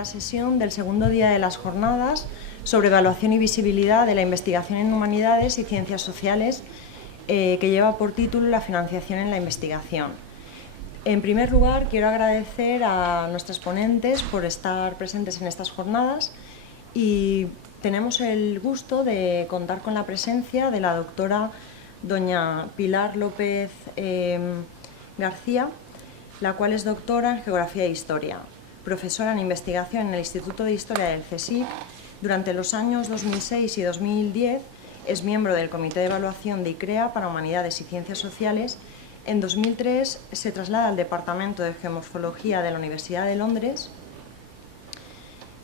primera sesión del segundo día de las jornadas sobre evaluación y visibilidad de la investigación en humanidades y ciencias sociales, que lleva por título La financiación en la investigación. En primer lugar, quiero agradecer a nuestros ponentes por estar presentes en estas jornadas y tenemos el gusto de contar con la presencia de la doctora doña Pilar López García, la cual es doctora en Geografía e Historia, profesora en investigación en el Instituto de Historia del CSIC. Durante los años 2006 y 2010 es miembro del Comité de Evaluación de ICREA para Humanidades y Ciencias Sociales. En 2003 se traslada al Departamento de Geomorfología de la Universidad de Londres.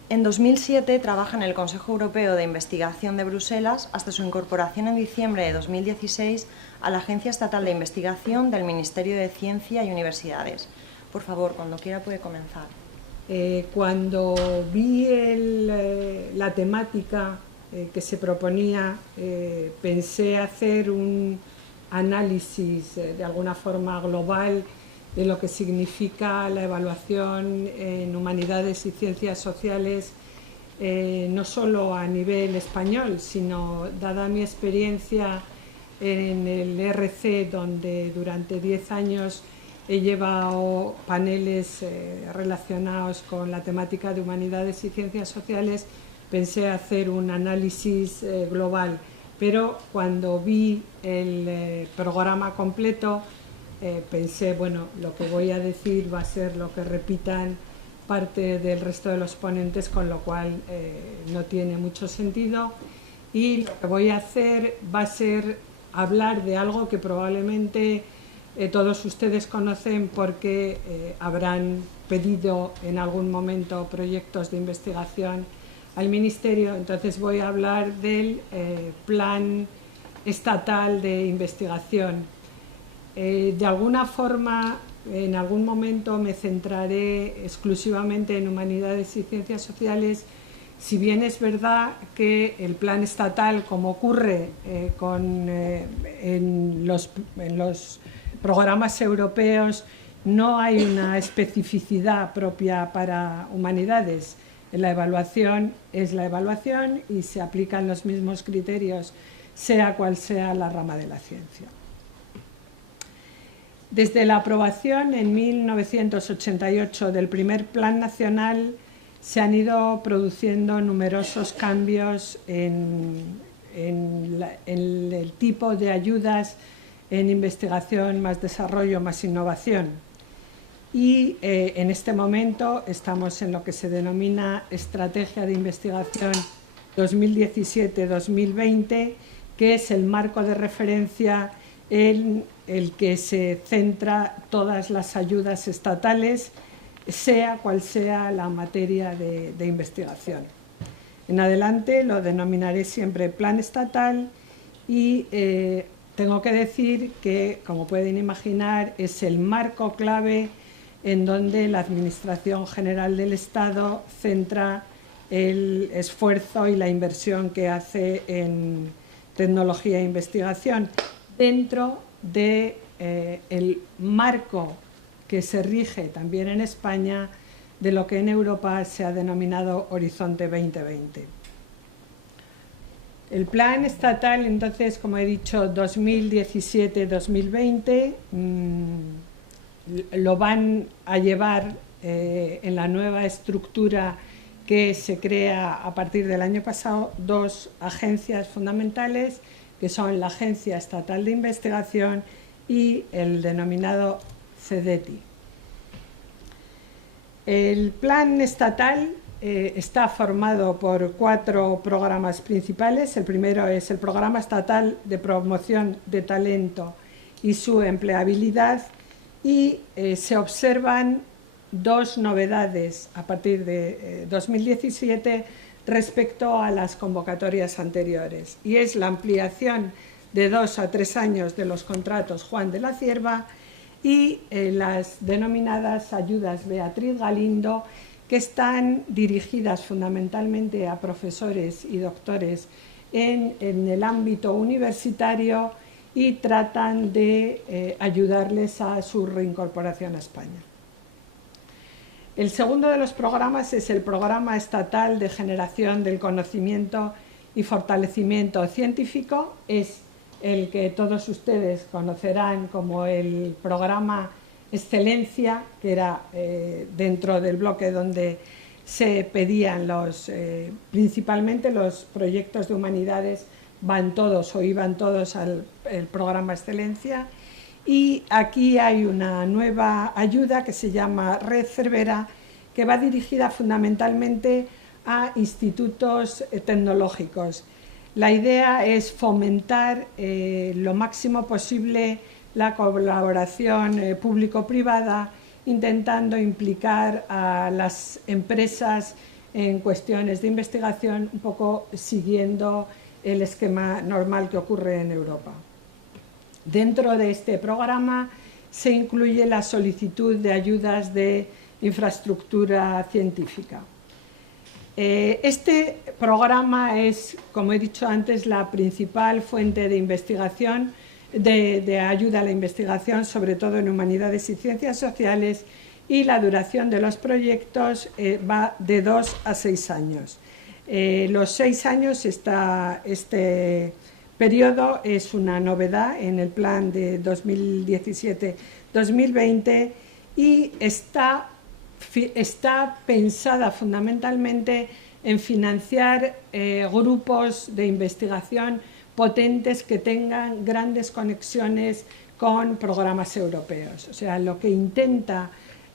En 2007 trabaja en el Consejo Europeo de Investigación de Bruselas hasta su incorporación en diciembre de 2016 a la Agencia Estatal de Investigación del Ministerio de Ciencia y Universidades. Por favor, cuando quiera puede comenzar. Cuando vi la temática que se proponía, pensé hacer un análisis de alguna forma global de lo que significa la evaluación en humanidades y ciencias sociales, no solo a nivel español, sino dada mi experiencia en el RC, donde durante 10 años he llevado paneles relacionados con la temática de humanidades y ciencias sociales, pensé hacer un análisis global. Pero cuando vi el programa completo, pensé, bueno, lo que voy a decir va a ser lo que repitan parte del resto de los ponentes, con lo cual no tiene mucho sentido. Y lo que voy a hacer va a ser hablar de algo que probablemente todos ustedes conocen porque habrán pedido en algún momento proyectos de investigación al Ministerio. Entonces voy a hablar del Plan Estatal de Investigación. De alguna forma, en algún momento me centraré exclusivamente en humanidades y ciencias sociales, si bien es verdad que el plan estatal, como ocurre en los programas europeos, no hay una especificidad propia para humanidades. La evaluación es la evaluación y se aplican los mismos criterios, sea cual sea la rama de la ciencia. Desde la aprobación en 1988 del primer Plan Nacional se han ido produciendo numerosos cambios en el tipo de ayudas en investigación, más desarrollo, más innovación. Y en este momento estamos en lo que se denomina Estrategia de Investigación 2017-2020, que es el marco de referencia en el que se centra todas las ayudas estatales, sea cual sea la materia de investigación. En adelante lo denominaré siempre Plan Estatal y tengo que decir que, como pueden imaginar, es el marco clave en donde la Administración General del Estado centra el esfuerzo y la inversión que hace en tecnología e investigación, dentro del marco que se rige también en España de lo que en Europa se ha denominado Horizonte 2020. El plan estatal, entonces, como he dicho, 2017-2020, lo van a llevar en la nueva estructura que se crea a partir del año pasado dos agencias fundamentales, que son la Agencia Estatal de Investigación y el denominado CEDETI. El plan estatal está formado por 4 programas principales. El primero es el Programa Estatal de Promoción de Talento y su empleabilidad, y se observan 2 novedades a partir de 2017 respecto a las convocatorias anteriores, y es la ampliación de 2 a 3 años de los contratos Juan de la Cierva y las denominadas ayudas Beatriz Galindo, que están dirigidas fundamentalmente a profesores y doctores en el ámbito universitario y tratan de ayudarles a su reincorporación a España. El segundo de los programas es el Programa Estatal de Generación del Conocimiento y Fortalecimiento Científico. Es el que todos ustedes conocerán como el Programa Excelencia, que era dentro del bloque donde se pedían principalmente los proyectos de humanidades, van todos o iban todos al Programa Excelencia. Y aquí hay una nueva ayuda que se llama Red Cervera, que va dirigida fundamentalmente a institutos tecnológicos. La idea es fomentar lo máximo posible la colaboración público-privada, intentando implicar a las empresas en cuestiones de investigación, un poco siguiendo el esquema normal que ocurre en Europa. Dentro de este programa se incluye la solicitud de ayudas de infraestructura científica. Este programa es, como he dicho antes, la principal fuente de investigación, de ayuda a la investigación, sobre todo en humanidades y ciencias sociales, y la duración de los proyectos va de 2 a 6 años. Los 6 años, este periodo es una novedad en el plan de 2017-2020 y está pensada fundamentalmente en financiar grupos de investigación potentes que tengan grandes conexiones con programas europeos. O sea, lo que intenta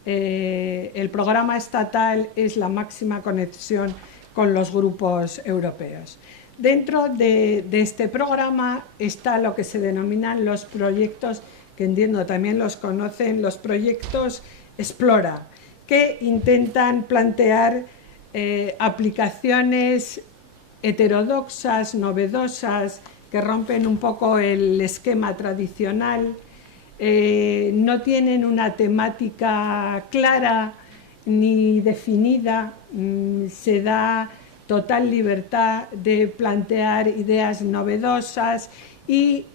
el programa estatal es la máxima conexión con los grupos europeos. Dentro de este programa está lo que se denominan los proyectos, que entiendo también los conocen, los proyectos Explora, que intentan plantear aplicaciones heterodoxas, novedosas, que rompen un poco el esquema tradicional, no tienen una temática clara ni definida, se da total libertad de plantear ideas novedosas y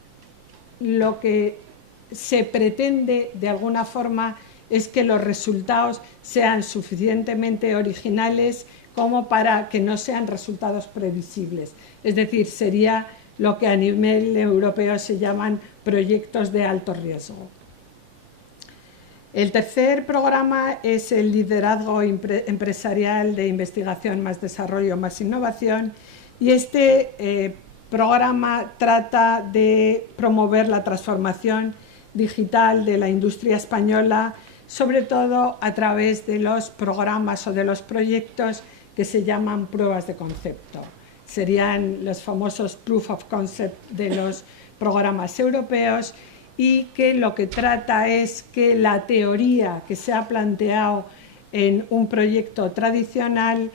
lo que se pretende de alguna forma es que los resultados sean suficientemente originales como para que no sean resultados previsibles. Es decir, sería lo que a nivel europeo se llaman proyectos de alto riesgo. El tercer programa es el liderazgo empresarial de investigación más desarrollo más innovación, y este programa trata de promover la transformación digital de la industria española, sobre todo a través de los programas o de los proyectos que se llaman pruebas de concepto. Serían los famosos Proof of Concept de los programas europeos, y que lo que trata es que la teoría que se ha planteado en un proyecto tradicional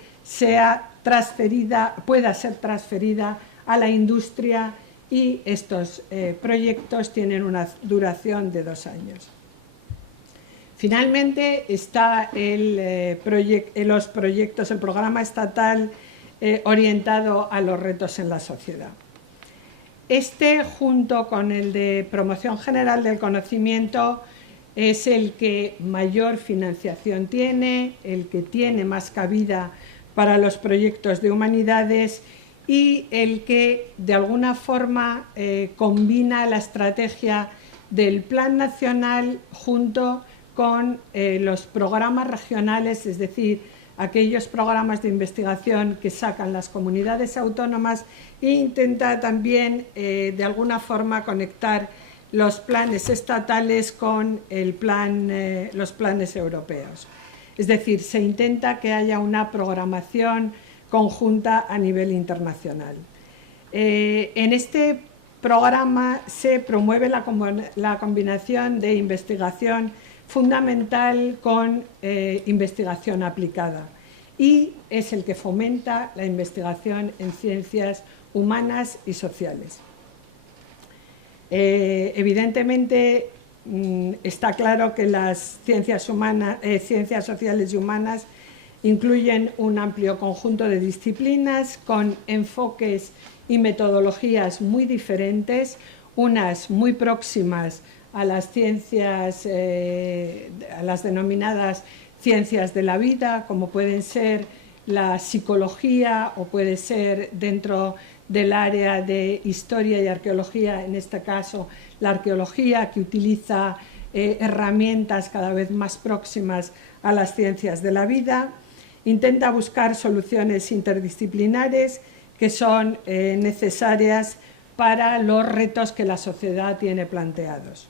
pueda ser transferida a la industria, y estos proyectos tienen una duración de 2 años. Finalmente está el programa estatal orientado a los retos en la sociedad. Este, junto con el de promoción general del conocimiento, es el que mayor financiación tiene, el que tiene más cabida para los proyectos de humanidades y el que de alguna forma combina la estrategia del Plan Nacional junto con los programas regionales, es decir, aquellos programas de investigación que sacan las comunidades autónomas, e intenta también de alguna forma conectar los planes estatales con los planes europeos. Es decir, se intenta que haya una programación conjunta a nivel internacional. En este programa se promueve la combinación de investigación fundamental con investigación aplicada, y es el que fomenta la investigación en ciencias humanas y sociales. Evidentemente está claro que las ciencias sociales y humanas incluyen un amplio conjunto de disciplinas con enfoques y metodologías muy diferentes, unas muy próximas a las ciencias, a las denominadas ciencias de la vida, como pueden ser la psicología o puede ser dentro del área de historia y arqueología, en este caso la arqueología, que utiliza herramientas cada vez más próximas a las ciencias de la vida. Intenta buscar soluciones interdisciplinares que son necesarias para los retos que la sociedad tiene planteados.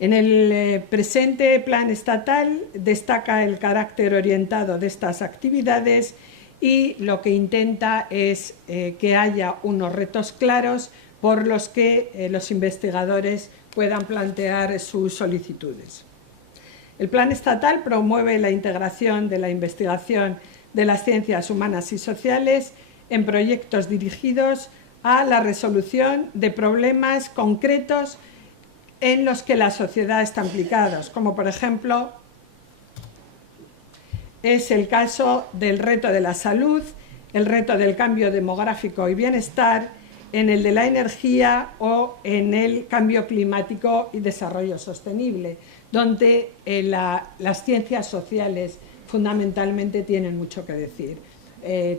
En el presente plan estatal destaca el carácter orientado de estas actividades y lo que intenta es que haya unos retos claros por los que los investigadores puedan plantear sus solicitudes. El plan estatal promueve la integración de la investigación de las ciencias humanas y sociales en proyectos dirigidos a la resolución de problemas concretos en los que la sociedad está implicada, como por ejemplo es el caso del reto de la salud, el reto del cambio demográfico y bienestar, en el de la energía o en el cambio climático y desarrollo sostenible, donde las ciencias sociales fundamentalmente tienen mucho que decir.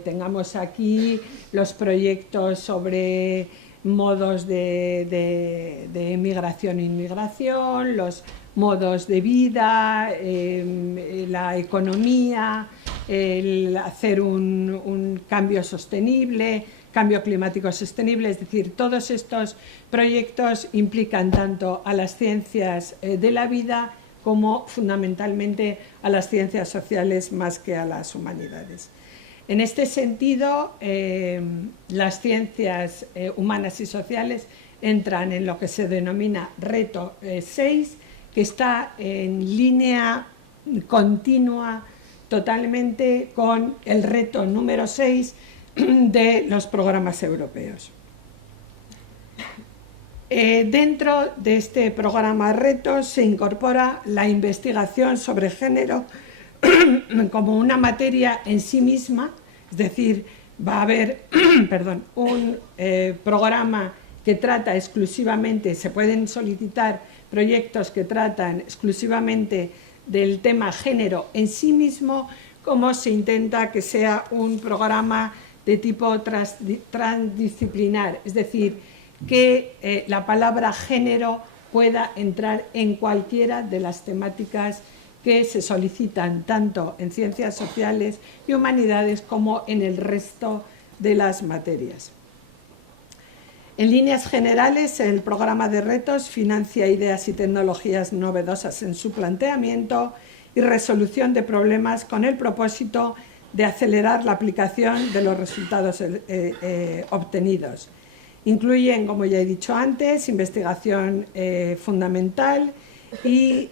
Tengamos aquí los proyectos sobre modos de migración e inmigración, los modos de vida, la economía, el hacer un cambio sostenible, cambio climático sostenible, es decir, todos estos proyectos implican tanto a las ciencias de la vida como fundamentalmente a las ciencias sociales más que a las humanidades. En este sentido, las ciencias humanas y sociales entran en lo que se denomina reto 6, que está en línea continua totalmente con el reto número 6 de los programas europeos. Dentro de este programa retos se incorpora la investigación sobre género como una materia en sí misma, es decir, va a haber un programa que trata exclusivamente, se pueden solicitar proyectos que tratan exclusivamente del tema género en sí mismo, como se intenta que sea un programa de tipo transdisciplinar, es decir, que la palabra género pueda entrar en cualquiera de las temáticas que se solicitan tanto en ciencias sociales y humanidades como en el resto de las materias. En líneas generales, el programa de retos financia ideas y tecnologías novedosas en su planteamiento y resolución de problemas con el propósito de acelerar la aplicación de los resultados obtenidos. Incluyen, como ya he dicho antes, investigación fundamental y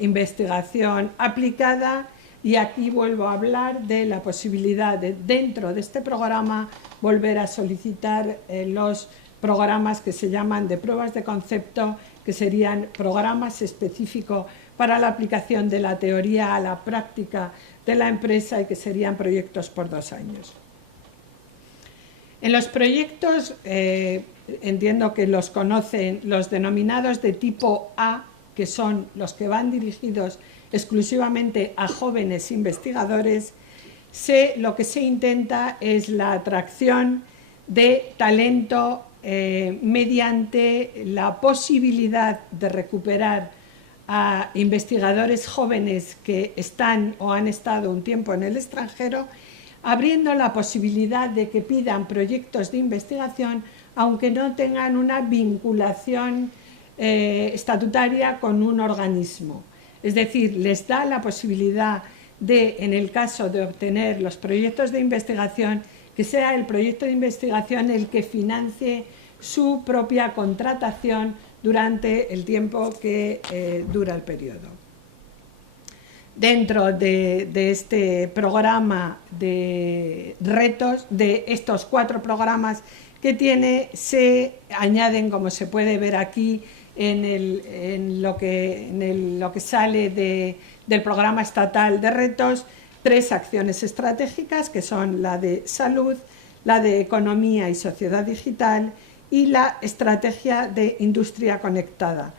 investigación aplicada, y aquí vuelvo a hablar de la posibilidad de, dentro de este programa, volver a solicitar los programas que se llaman de pruebas de concepto, que serían programas específicos para la aplicación de la teoría a la práctica de la empresa y que serían proyectos por 2 años. En los proyectos, entiendo que los conocen, los denominados de tipo A, que son los que van dirigidos exclusivamente a jóvenes investigadores, lo que se intenta es la atracción de talento mediante la posibilidad de recuperar a investigadores jóvenes que están o han estado un tiempo en el extranjero, abriendo la posibilidad de que pidan proyectos de investigación aunque no tengan una vinculación estatutaria con un organismo. Es decir, les da la posibilidad de, en el caso de obtener los proyectos de investigación, que sea el proyecto de investigación el que financie su propia contratación durante el tiempo que dura el periodo. Dentro de este programa de retos, de estos 4 programas que tiene, se añaden, como se puede ver aquí, en lo que sale del programa estatal de retos, 3 acciones estratégicas, que son la de salud, la de economía y sociedad digital y la estrategia de industria conectada,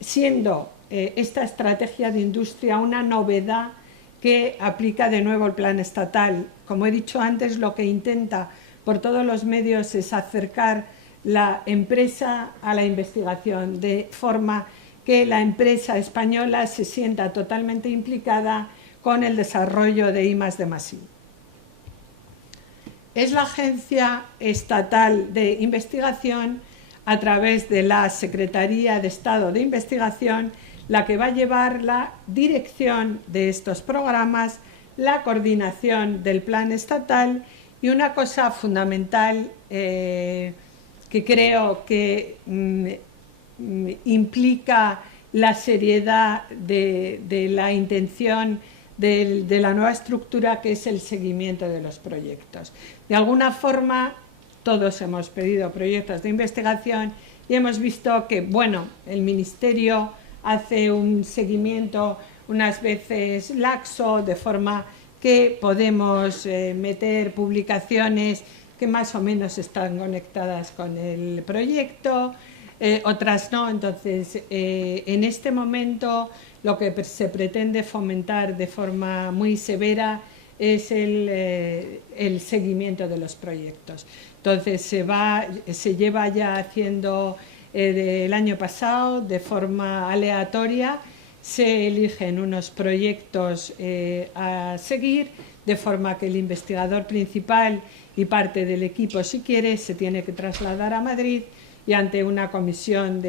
siendo esta estrategia de industria una novedad que aplica de nuevo el plan estatal. Como he dicho antes, lo que intenta por todos los medios es acercar la empresa a la investigación, de forma que la empresa española se sienta totalmente implicada con el desarrollo de I+D+I. Es la Agencia Estatal de Investigación, a través de la Secretaría de Estado de Investigación, la que va a llevar la dirección de estos programas, la coordinación del plan estatal y una cosa fundamental que creo que implica la seriedad de la intención de la nueva estructura, que es el seguimiento de los proyectos. De alguna forma, todos hemos pedido proyectos de investigación y hemos visto que, bueno, el Ministerio hace un seguimiento unas veces laxo, de forma que podemos meter publicaciones que más o menos están conectadas con el proyecto, otras no. Entonces, en este momento lo que se pretende fomentar de forma muy severa es el seguimiento de los proyectos. Entonces, se lleva ya haciendo el año pasado de forma aleatoria, se eligen unos proyectos a seguir, de forma que el investigador principal y parte del equipo, si quiere, se tiene que trasladar a Madrid y ante una comisión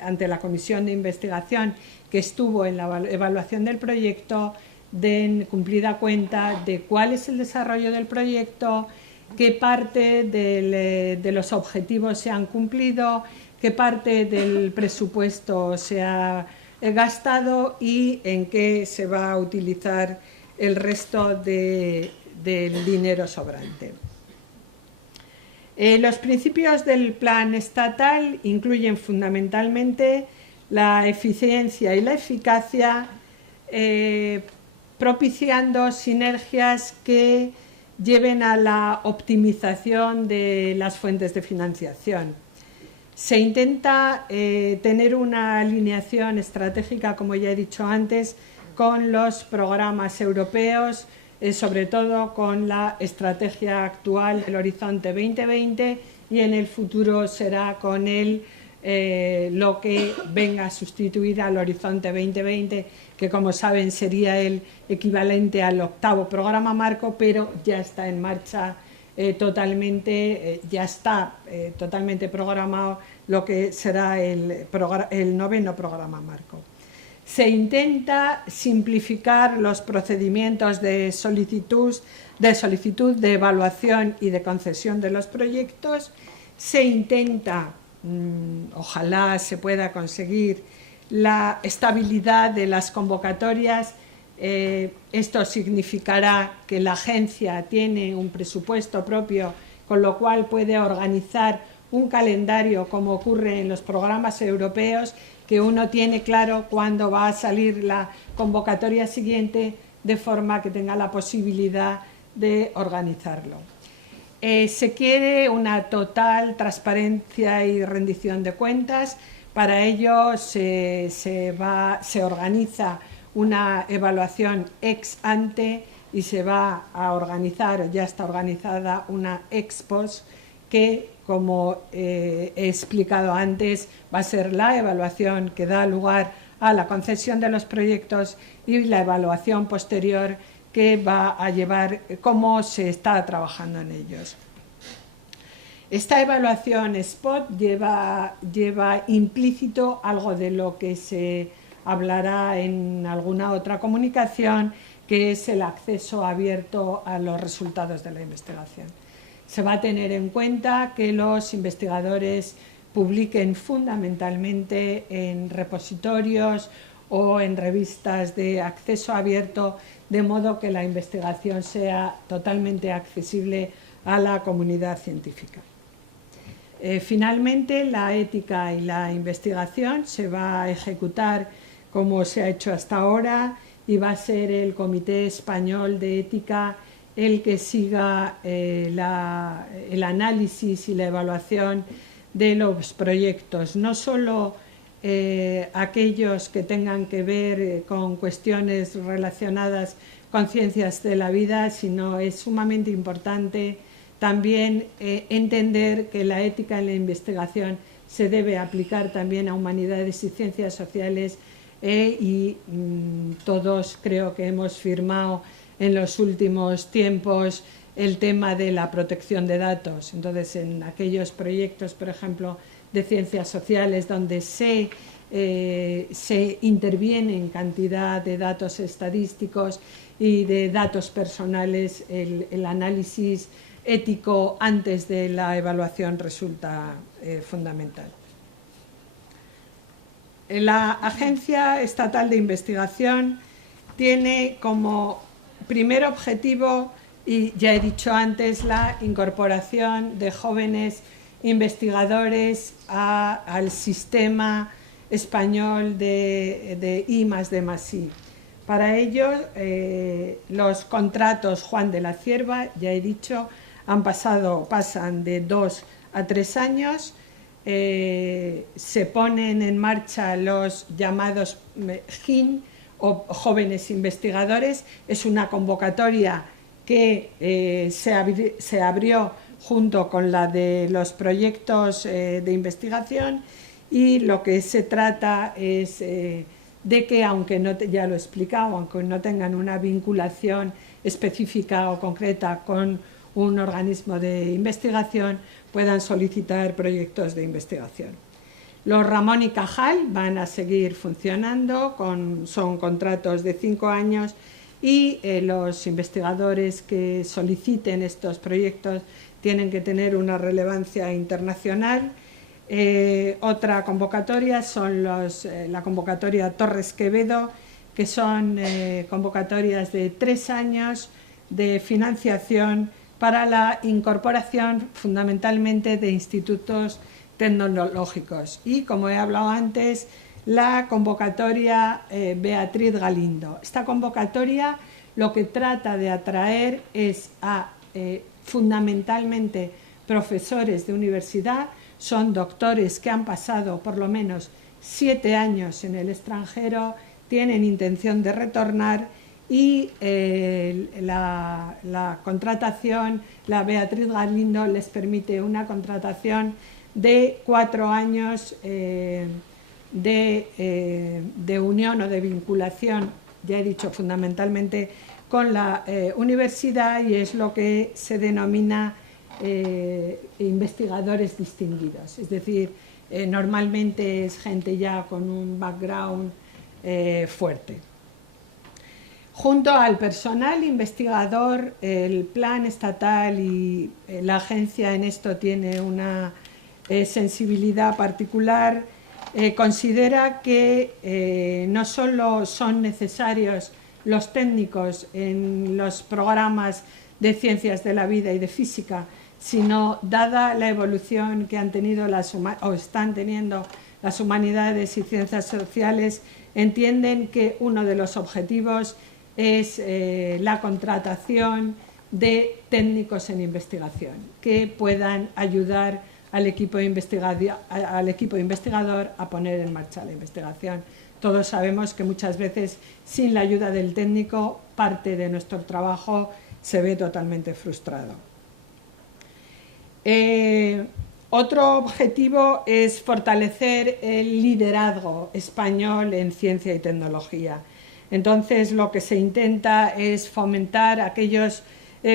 ante la comisión de investigación que estuvo en la evaluación del proyecto, den cumplida cuenta de cuál es el desarrollo del proyecto, qué parte de los objetivos se han cumplido, qué parte del presupuesto se ha gastado y en qué se va a utilizar el resto del dinero sobrante. Los principios del plan estatal incluyen fundamentalmente la eficiencia y la eficacia, propiciando sinergias que lleven a la optimización de las fuentes de financiación. Se intenta tener una alineación estratégica, como ya he dicho antes, con los programas europeos, sobre todo con la estrategia actual del Horizonte 2020, y en el futuro será con lo que venga a sustituir al Horizonte 2020, que, como saben, sería el equivalente al 8º programa marco, pero ya está en marcha totalmente, totalmente programado lo que será el 9º programa marco. Se intenta simplificar los procedimientos de solicitud, de evaluación y de concesión de los proyectos. Se intenta, ojalá se pueda conseguir, la estabilidad de las convocatorias. Esto significará que la agencia tiene un presupuesto propio, con lo cual puede organizar un calendario, como ocurre en los programas europeos, que uno tiene claro cuándo va a salir la convocatoria siguiente, de forma que tenga la posibilidad de organizarlo. Se quiere una total transparencia y rendición de cuentas. Para ello se organiza una evaluación ex ante y se va a organizar, ya está organizada, una ex post que, como he explicado antes, va a ser la evaluación que da lugar a la concesión de los proyectos y la evaluación posterior que va a llevar cómo se está trabajando en ellos. Esta evaluación spot lleva implícito algo de lo que se hablará en alguna otra comunicación, que es el acceso abierto a los resultados de la investigación. Se va a tener en cuenta que los investigadores publiquen fundamentalmente en repositorios o en revistas de acceso abierto, de modo que la investigación sea totalmente accesible a la comunidad científica. Finalmente, la ética y la investigación se va a ejecutar como se ha hecho hasta ahora, y va a ser el Comité Español de Ética el que siga el análisis y la evaluación de los proyectos, no solo aquellos que tengan que ver con cuestiones relacionadas con ciencias de la vida, sino es sumamente importante también entender que la ética en la investigación se debe aplicar también a humanidades y ciencias sociales y todos creo que hemos firmado en los últimos tiempos el tema de la protección de datos. Entonces, en aquellos proyectos, por ejemplo, de ciencias sociales donde se interviene en cantidad de datos estadísticos y de datos personales, el análisis ético antes de la evaluación resulta fundamental. La Agencia Estatal de Investigación tiene como primer objetivo, y ya he dicho antes, la incorporación de jóvenes investigadores al sistema español de I+D+I. Para ello, los contratos Juan de la Cierva, ya he dicho, pasan de 2 a 3 años. Se ponen en marcha los llamados JIN o jóvenes investigadores. Es una convocatoria que se abrió junto con la de los proyectos de investigación, y lo que se trata es de que, aunque no, ya lo he explicado, aunque no tengan una vinculación específica o concreta con un organismo de investigación, puedan solicitar proyectos de investigación. Los Ramón y Cajal van a seguir funcionando, son contratos de 5 años, y los investigadores que soliciten estos proyectos tienen que tener una relevancia internacional. Otra convocatoria son la convocatoria Torres Quevedo, que son convocatorias de 3 años de financiación para la incorporación fundamentalmente de institutos tecnológicos. Y, como he hablado antes, la convocatoria Beatriz Galindo. Esta convocatoria lo que trata de atraer es a fundamentalmente profesores de universidad. Son doctores que han pasado por lo menos 7 años en el extranjero, tienen intención de retornar, y la contratación, la Beatriz Galindo, les permite una contratación de 4 años de unión o de vinculación, ya he dicho, fundamentalmente con la universidad, y es lo que se denomina investigadores distinguidos. Es decir, normalmente es gente ya con un background fuerte. Junto al personal investigador, el plan estatal y la agencia en esto tiene una sensibilidad particular. Considera que no solo son necesarios los técnicos en los programas de ciencias de la vida y de física, sino, dada la evolución que han tenido o están teniendo las humanidades y ciencias sociales, entienden que uno de los objetivos es la contratación de técnicos en investigación que puedan ayudar al equipo investigador a poner en marcha la investigación. Todos sabemos que muchas veces, sin la ayuda del técnico, parte de nuestro trabajo se ve totalmente frustrado. Otro objetivo es fortalecer el liderazgo español en ciencia y tecnología. Entonces, lo que se intenta es fomentar aquellos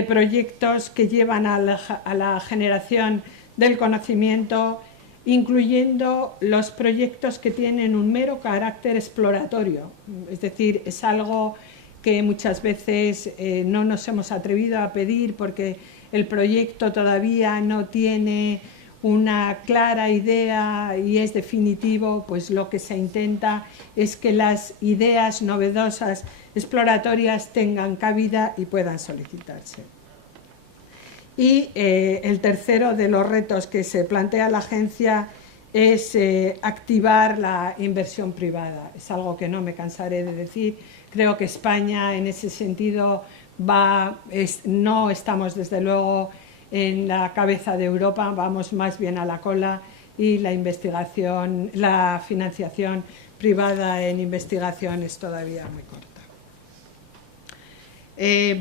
proyectos que llevan a la generación del conocimiento, incluyendo los proyectos que tienen un mero carácter exploratorio. Es decir, es algo que muchas veces no nos hemos atrevido a pedir porque el proyecto todavía no tiene una clara idea y es definitivo. Pues lo que se intenta es que las ideas novedosas, exploratorias, tengan cabida y puedan solicitarse. Y el tercero de los retos que se plantea la agencia es activar la inversión privada. Es algo que no me cansaré de decir. Creo que España en ese sentido no estamos desde luego en la cabeza de Europa, vamos más bien a la cola. y la investigación, la financiación privada en investigación es todavía muy corta.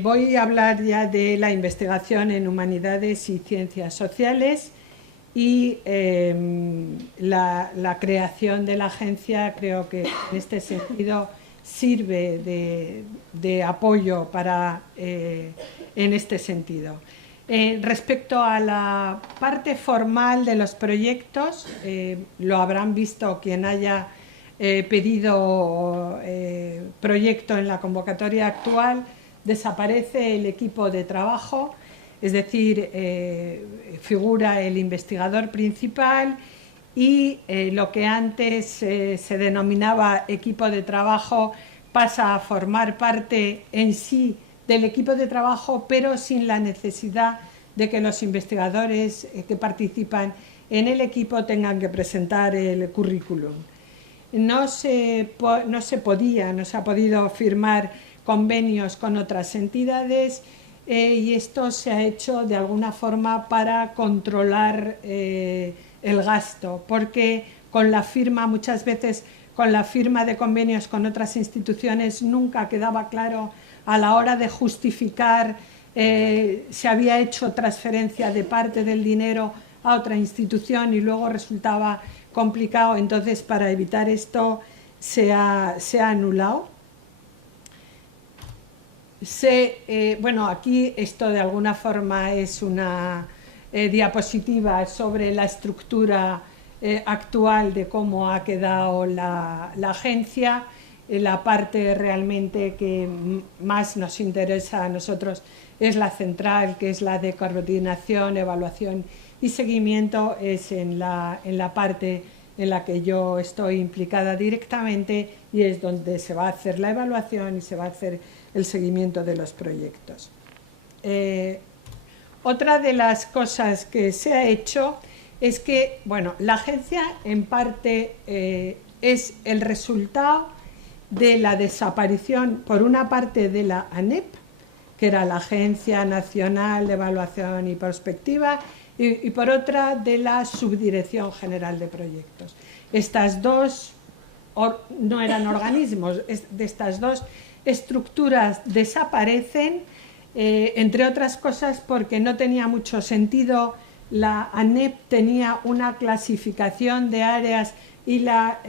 Voy a hablar ya de la investigación en humanidades y ciencias sociales y la creación de la agencia. Creo que en este sentido sirve de apoyo para, en este sentido. Respecto a la parte formal de los proyectos, lo habrán visto quien haya pedido proyecto en la convocatoria actual. Desaparece el equipo de trabajo, es decir, figura el investigador principal y lo que antes se denominaba equipo de trabajo pasa a formar parte en sí del equipo de trabajo, pero sin la necesidad de que los investigadores que participan en el equipo tengan que presentar el currículum. No se ha podido firmar convenios con otras entidades y esto se ha hecho de alguna forma para controlar el gasto, porque con la firma, muchas veces con la firma de convenios con otras instituciones, nunca quedaba claro a la hora de justificar se había hecho transferencia de parte del dinero a otra institución y luego resultaba complicado. Entonces, para evitar esto se ha anulado. Bueno, aquí esto de alguna forma es una diapositiva sobre la estructura actual de cómo ha quedado la agencia. La parte realmente que más nos interesa a nosotros es la central, que es la de coordinación, evaluación y seguimiento. Es en la parte en la que yo estoy implicada directamente y es donde se va a hacer la evaluación y se va a hacer el seguimiento de los proyectos. Otra de las cosas que se ha hecho es que, bueno, la agencia en parte es el resultado de la desaparición, por una parte, de la ANEP, que era la Agencia Nacional de Evaluación y Prospectiva, y por otra, de la Subdirección General de Proyectos. Estas dos no eran organismos, de estas dos estructuras desaparecen, entre otras cosas porque no tenía mucho sentido. La ANEP tenía una clasificación de áreas y la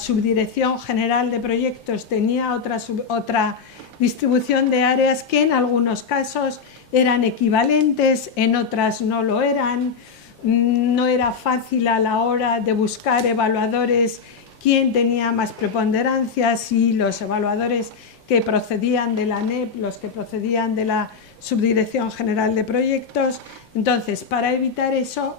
Subdirección General de Proyectos tenía otra distribución de áreas que en algunos casos eran equivalentes, en otras no lo eran. No era fácil a la hora de buscar evaluadores quién tenía más preponderancia, si los evaluadores que procedían de la ANEP, los que procedían de la Subdirección General de Proyectos. Entonces, para evitar eso,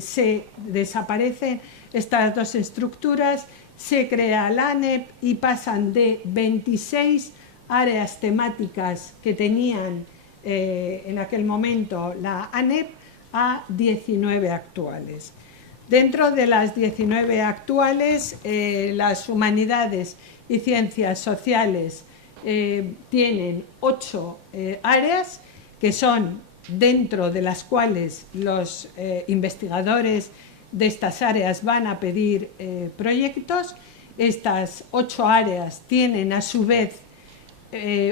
se desaparecen estas dos estructuras, se crea la ANEP y pasan de 26 áreas temáticas que tenían en aquel momento la ANEP a 19 actuales. Dentro de las 19 actuales, las humanidades y ciencias sociales tienen 8 áreas, que son dentro de las cuales los investigadores de estas áreas van a pedir proyectos. Estas 8 áreas tienen a su vez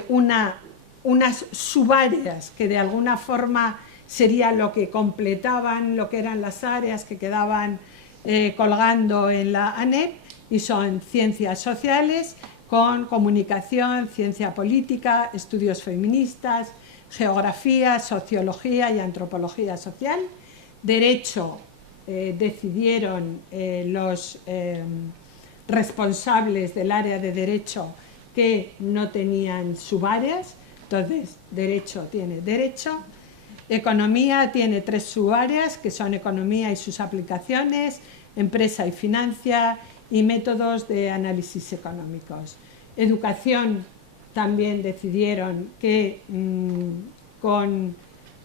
unas subáreas que de alguna forma sería lo que completaban lo que eran las áreas que quedaban colgando en la ANEP, y son ciencias sociales con comunicación, ciencia política, estudios feministas, geografía, sociología y antropología social. Derecho, decidieron los responsables del área de derecho que no tenían subáreas, entonces derecho tiene derecho. Economía tiene 3 subáreas, que son economía y sus aplicaciones, empresa y financia, y métodos de análisis económicos. Educación, también decidieron que con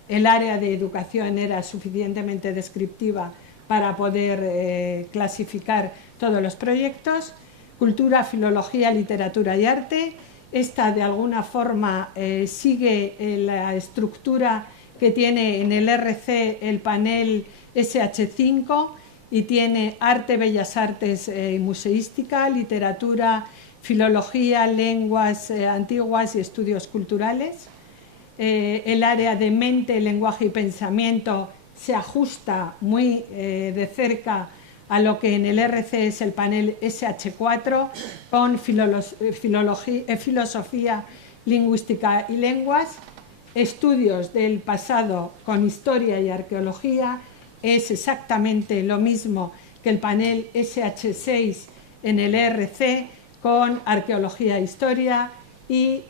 el área de educación era suficientemente descriptiva para poder clasificar todos los proyectos. Cultura, filología, literatura y arte. Esta de alguna forma sigue la estructura que tiene en el RC el panel SH5 y tiene arte, bellas artes y museística, literatura, filología, lenguas antiguas y estudios culturales. El área de mente, lenguaje y pensamiento se ajusta muy de cerca a lo que en el RC es el panel SH4, con filosofía, lingüística y lenguas, estudios del pasado con historia y arqueología. Es exactamente lo mismo que el panel SH6 en el RC, con arqueología e historia, y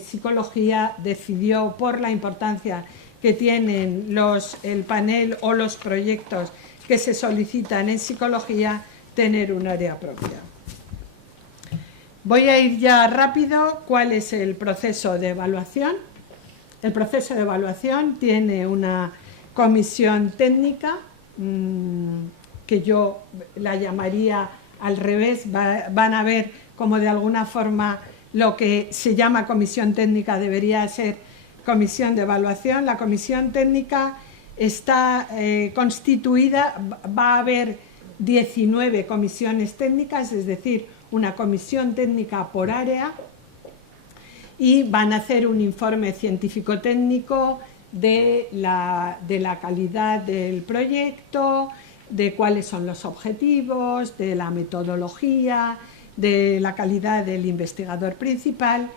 psicología decidió, por la importancia que tienen el panel o los proyectos que se solicitan en psicología, tener un área propia. Voy a ir ya rápido. ¿Cuál es el proceso de evaluación? El proceso de evaluación tiene una comisión técnica, que yo la llamaría al revés. Van a ver cómo de alguna forma lo que se llama comisión técnica debería ser comisión de evaluación. La comisión técnica está constituida, va a haber 19 comisiones técnicas, es decir, una comisión técnica por área, y van a hacer un informe científico-técnico de la calidad del proyecto, de cuáles son los objetivos, de la metodología, de la calidad del investigador principal,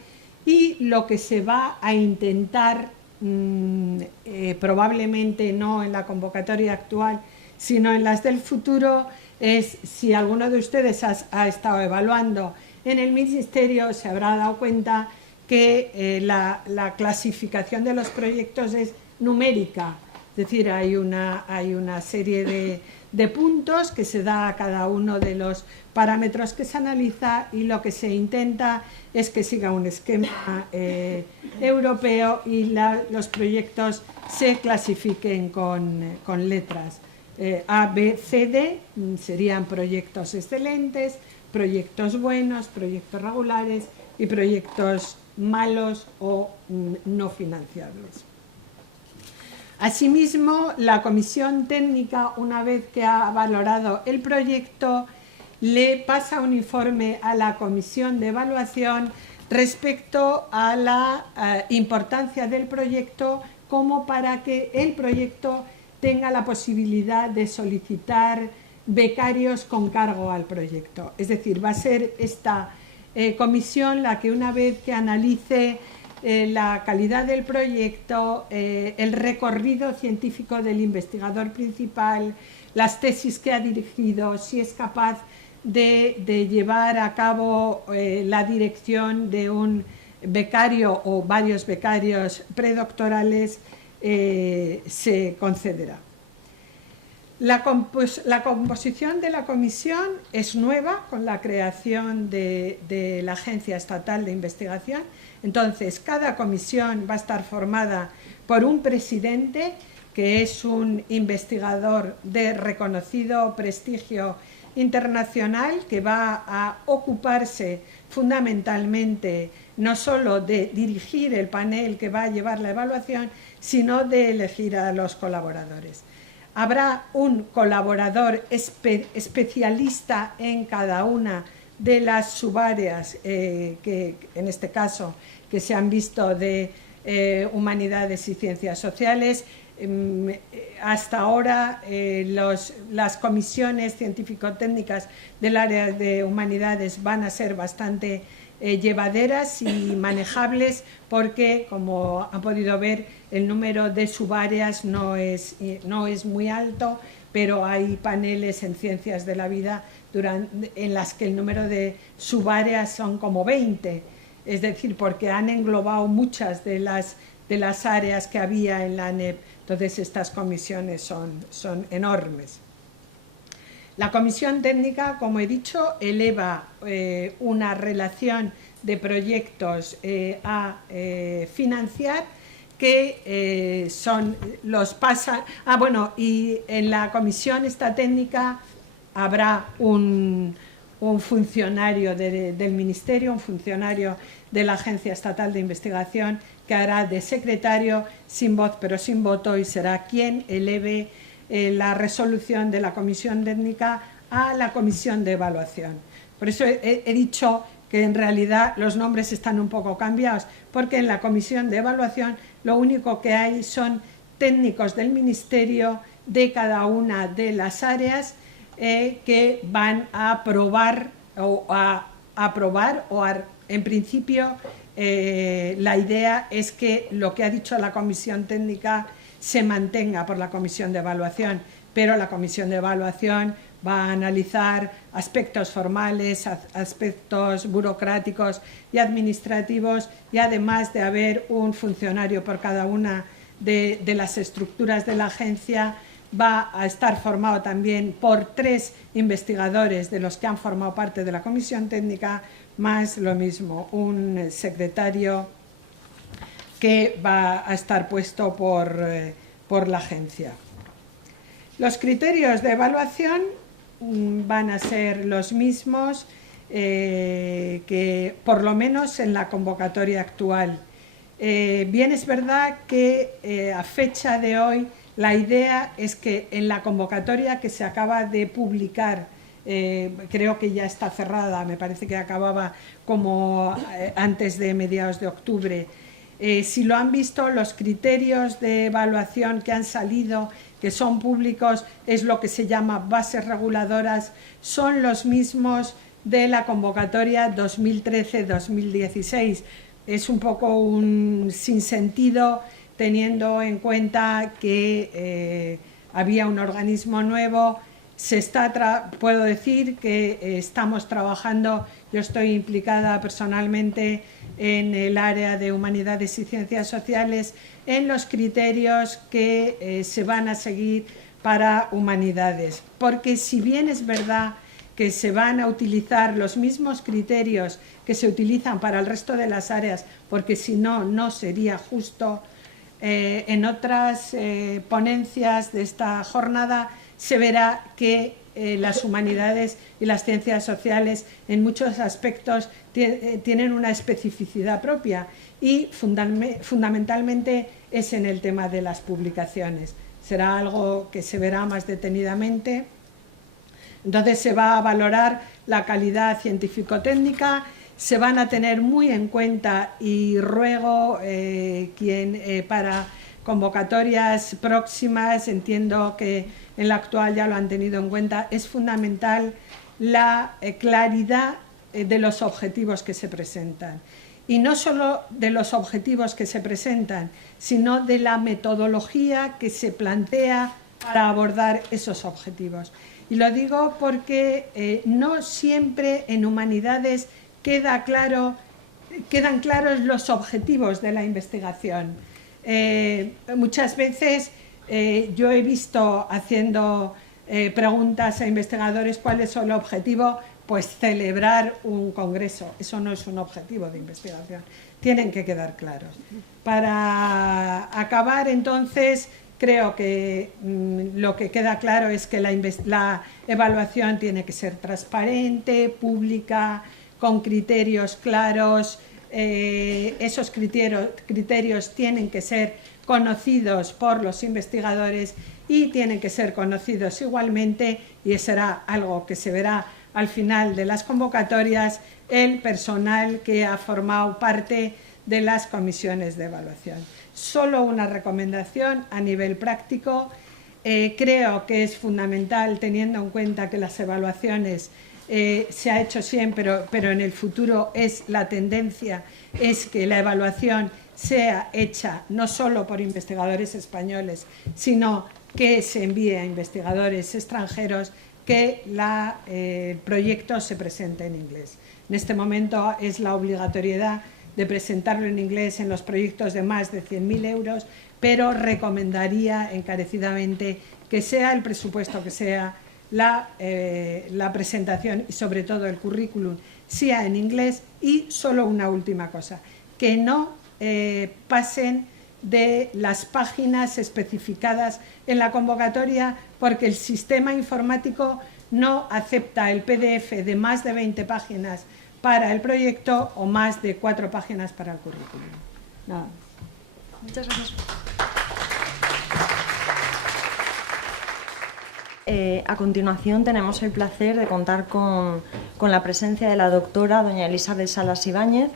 y lo que se va a intentar, probablemente no en la convocatoria actual, sino en las del futuro, es, si alguno de ustedes ha estado evaluando en el Ministerio, se habrá dado cuenta que la clasificación de los proyectos es numérica, es decir, hay una serie de puntos que se da a cada uno de los parámetros que se analiza, y lo que se intenta es que siga un esquema europeo y los proyectos se clasifiquen con letras. A, B, C, D serían proyectos excelentes, proyectos buenos, proyectos regulares y proyectos malos o no financiables. Asimismo, la comisión técnica, una vez que ha valorado el proyecto, le pasa un informe a la comisión de evaluación respecto a la importancia del proyecto, como para que el proyecto tenga la posibilidad de solicitar becarios con cargo al proyecto. Es decir, va a ser esta comisión la que, una vez que analice la calidad del proyecto, el recorrido científico del investigador principal, las tesis que ha dirigido, si es capaz de llevar a cabo la dirección de un becario o varios becarios predoctorales, se concederá. La composición de la comisión es nueva con la creación de la Agencia Estatal de Investigación. Entonces, cada comisión va a estar formada por un presidente, que es un investigador de reconocido prestigio internacional, que va a ocuparse fundamentalmente no solo de dirigir el panel que va a llevar la evaluación, sino de elegir a los colaboradores. Habrá un colaborador especialista en cada una de las subáreas, que en este caso que se han visto de humanidades y ciencias sociales. Hasta ahora las comisiones científico-técnicas del área de humanidades van a ser bastante llevaderas y manejables, porque, como han podido ver, el número de subáreas no es muy alto, pero hay paneles en ciencias de la vida en las que el número de subáreas son como 20, es decir, porque han englobado muchas de las áreas que había en la ANEP. Entonces, estas comisiones son enormes. La comisión técnica, como he dicho, eleva una relación de proyectos a financiar, que los pasa. Y en la comisión esta técnica habrá un funcionario del Ministerio, un funcionario de la Agencia Estatal de Investigación, que hará de secretario, sin voz pero sin voto, y será quien eleve la resolución de la comisión técnica a la comisión de evaluación. Por eso he dicho que en realidad los nombres están un poco cambiados, porque en la comisión de evaluación lo único que hay son técnicos del Ministerio de cada una de las áreas que van a aprobar en principio la idea es que lo que ha dicho la comisión técnica se mantenga por la comisión de evaluación, pero la comisión de evaluación va a analizar aspectos formales, aspectos burocráticos y administrativos, y además de haber un funcionario por cada una de las estructuras de la agencia, va a estar formado también por 3 investigadores de los que han formado parte de la comisión técnica, más lo mismo, un secretario que va a estar puesto por la agencia. Los criterios de evaluación van a ser los mismos que por lo menos en la convocatoria actual. Bien es verdad que a fecha de hoy la idea es que en la convocatoria que se acaba de publicar, creo que ya está cerrada, me parece que acababa como antes de mediados de octubre, si lo han visto, los criterios de evaluación que han salido, que son públicos, es lo que se llama bases reguladoras, son los mismos de la convocatoria 2013-2016. Es un poco un sinsentido, teniendo en cuenta que había un organismo nuevo. Puedo decir que estamos trabajando, yo estoy implicada personalmente en el área de Humanidades y Ciencias Sociales, en los criterios que se van a seguir para Humanidades. Porque si bien es verdad que se van a utilizar los mismos criterios que se utilizan para el resto de las áreas, porque si no, no sería justo, en otras ponencias de esta jornada se verá que las humanidades y las ciencias sociales en muchos aspectos tienen una especificidad propia, y fundamentalmente es en el tema de las publicaciones. Será algo que se verá más detenidamente. Entonces se va a valorar la calidad científico-técnica, se van a tener muy en cuenta, y ruego para convocatorias próximas, entiendo que en la actual ya lo han tenido en cuenta, es fundamental la claridad de los objetivos que se presentan. Y no solo de los objetivos que se presentan, sino de la metodología que se plantea para abordar esos objetivos. Y lo digo porque no siempre en Humanidades quedan claros los objetivos de la investigación. Muchas veces yo he visto haciendo preguntas a investigadores cuál es el objetivo, pues celebrar un congreso. Eso no es un objetivo de investigación, tienen que quedar claros. Para acabar, entonces, creo que lo que queda claro es que la evaluación tiene que ser transparente, pública, con criterios claros. Esos criterios tienen que ser conocidos por los investigadores y tienen que ser conocidos igualmente, y será algo que se verá al final de las convocatorias, el personal que ha formado parte de las comisiones de evaluación. Solo una recomendación a nivel práctico. Creo que es fundamental, teniendo en cuenta que las evaluaciones se ha hecho siempre, pero en el futuro la tendencia es que la evaluación sea hecha no solo por investigadores españoles, sino que se envíe a investigadores extranjeros, que el proyecto se presente en inglés. En este momento es la obligatoriedad de presentarlo en inglés en los proyectos de más de 100.000 euros, pero recomendaría encarecidamente que sea el presupuesto que sea, la presentación y sobre todo el currículum sea en inglés. Y solo una última cosa, que no pasen de las páginas especificadas en la convocatoria, porque el sistema informático no acepta el PDF de más de 20 páginas para el proyecto o más de 4 páginas para el currículum. Nada. Muchas gracias. A continuación tenemos el placer de contar con la presencia de la doctora doña Elizabeth Salas Ibáñez,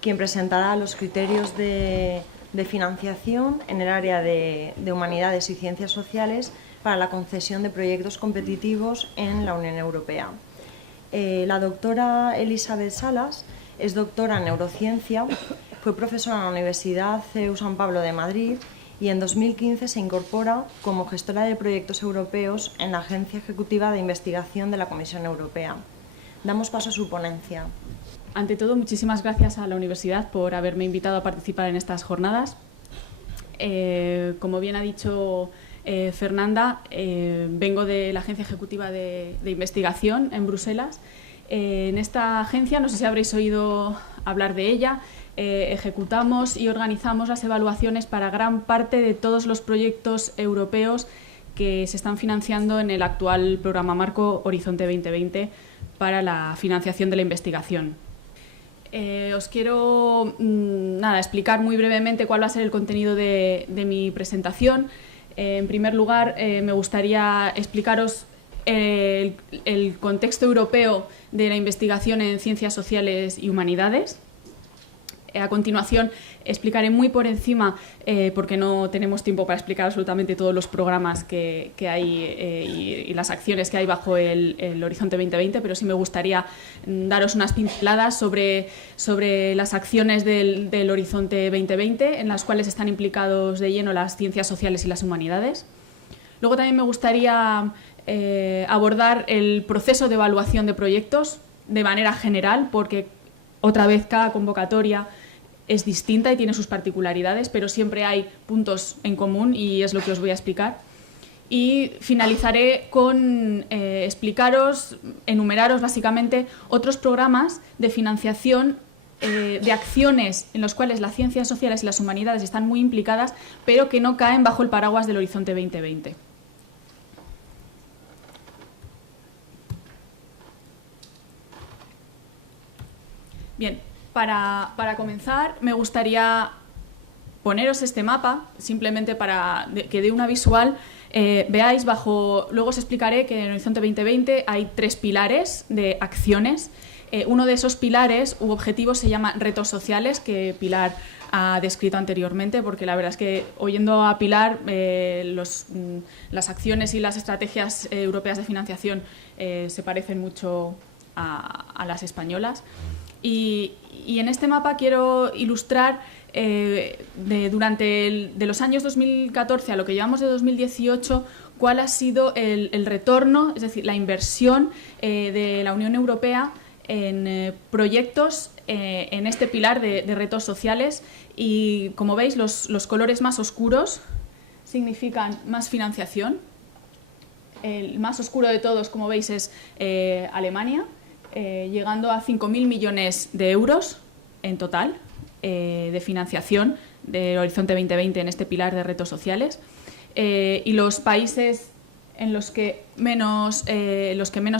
quien presentará los criterios de financiación en el área de Humanidades y Ciencias Sociales para la concesión de proyectos competitivos en la Unión Europea. La doctora Elizabeth Salas es doctora en neurociencia, fue profesora en la Universidad CEU San Pablo de Madrid y en 2015 se incorpora como gestora de proyectos europeos en la Agencia Ejecutiva de Investigación de la Comisión Europea. Damos paso a su ponencia. Ante todo, muchísimas gracias a la universidad por haberme invitado a participar en estas jornadas. Como bien ha dicho Fernanda, vengo de la Agencia Ejecutiva de Investigación en Bruselas. En esta agencia, no sé si habréis oído hablar de ella, ejecutamos y organizamos las evaluaciones para gran parte de todos los proyectos europeos que se están financiando en el actual programa marco Horizonte 2020 para la financiación de la investigación. Os quiero explicar muy brevemente cuál va a ser el contenido de mi presentación. En primer lugar, me gustaría explicaros el contexto europeo de la investigación en ciencias sociales y humanidades. A continuación, explicaré muy por encima, porque no tenemos tiempo para explicar absolutamente todos los programas que hay y las acciones que hay bajo el Horizonte 2020, pero sí me gustaría daros unas pinceladas sobre las acciones del Horizonte 2020, en las cuales están implicados de lleno las ciencias sociales y las humanidades. Luego también me gustaría abordar el proceso de evaluación de proyectos de manera general, porque otra vez cada convocatoria es distinta y tiene sus particularidades, pero siempre hay puntos en común y es lo que os voy a explicar. Y finalizaré con enumeraros básicamente otros programas de financiación de acciones en los cuales las ciencias sociales y las humanidades están muy implicadas, pero que no caen bajo el paraguas del Horizonte 2020. Bien, para comenzar me gustaría poneros este mapa, simplemente para que dé una visual. Veáis luego os explicaré que en el Horizonte 2020 hay 3 pilares de acciones. Uno de esos pilares u objetivos se llama retos sociales, que Pilar ha descrito anteriormente, porque la verdad es que oyendo a Pilar las acciones y las estrategias europeas de financiación se parecen mucho a las españolas. Y en este mapa quiero ilustrar de los años 2014 a lo que llevamos de 2018 cuál ha sido el retorno, es decir, la inversión de la Unión Europea en proyectos en este pilar de retos sociales. Y como veis, los colores más oscuros significan más financiación. El más oscuro de todos, como veis, es Alemania, llegando a 5.000 millones de euros en total de financiación del Horizonte 2020 en este pilar de retos sociales. Y los países en los que menos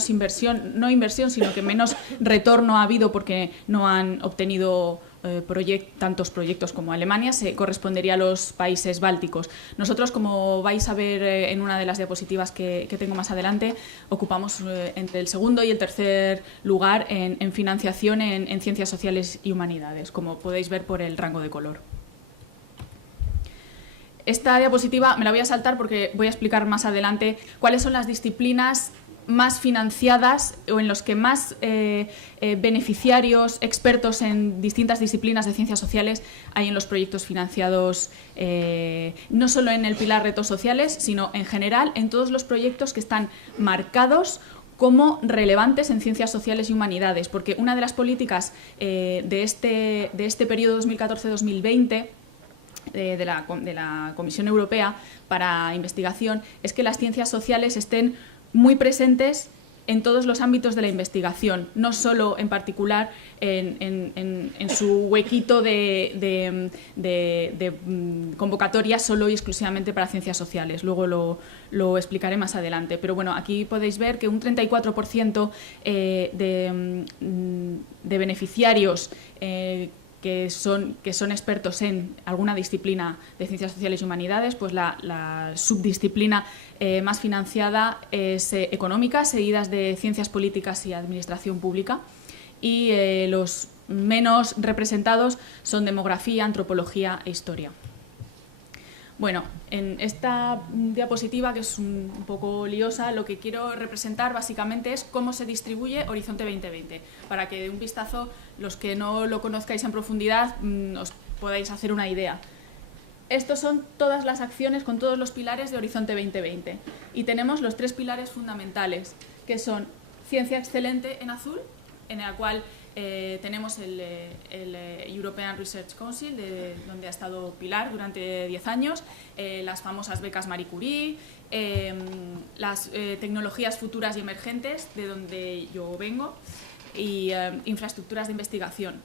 inversión, no inversión, sino que menos retorno ha habido porque no han obtenido tantos proyectos como Alemania, se correspondería a los países bálticos. Nosotros, como vais a ver en una de las diapositivas que tengo más adelante, ocupamos entre el segundo y el tercer lugar en financiación en ciencias sociales y humanidades, como podéis ver por el rango de color. Esta diapositiva me la voy a saltar porque voy a explicar más adelante cuáles son las disciplinas más financiadas o en los que más beneficiarios, expertos en distintas disciplinas de ciencias sociales hay en los proyectos financiados, no solo en el pilar retos sociales, sino en general en todos los proyectos que están marcados como relevantes en ciencias sociales y humanidades, porque una de las políticas de este periodo 2014-2020 de la Comisión Europea para investigación es que las ciencias sociales estén muy presentes en todos los ámbitos de la investigación, no solo en particular en su huequito de convocatoria solo y exclusivamente para ciencias sociales. Luego lo explicaré más adelante. Pero bueno, aquí podéis ver que un 34% de beneficiarios que son expertos en alguna disciplina de ciencias sociales y humanidades, pues la subdisciplina más financiada es económica, seguidas de ciencias políticas y administración pública, y los menos representados son demografía, antropología e historia. Bueno, en esta diapositiva, que es un poco liosa, lo que quiero representar básicamente es cómo se distribuye Horizonte 2020, para que de un vistazo, los que no lo conozcáis en profundidad, os podáis hacer una idea. Estos son todas las acciones con todos los pilares de Horizonte 2020 y tenemos los 3 pilares fundamentales, que son ciencia excelente en azul, en la cual tenemos el European Research Council, donde ha estado Pilar durante 10 años, las famosas becas Marie Curie, las tecnologías futuras y emergentes, de donde yo vengo, y infraestructuras de investigación.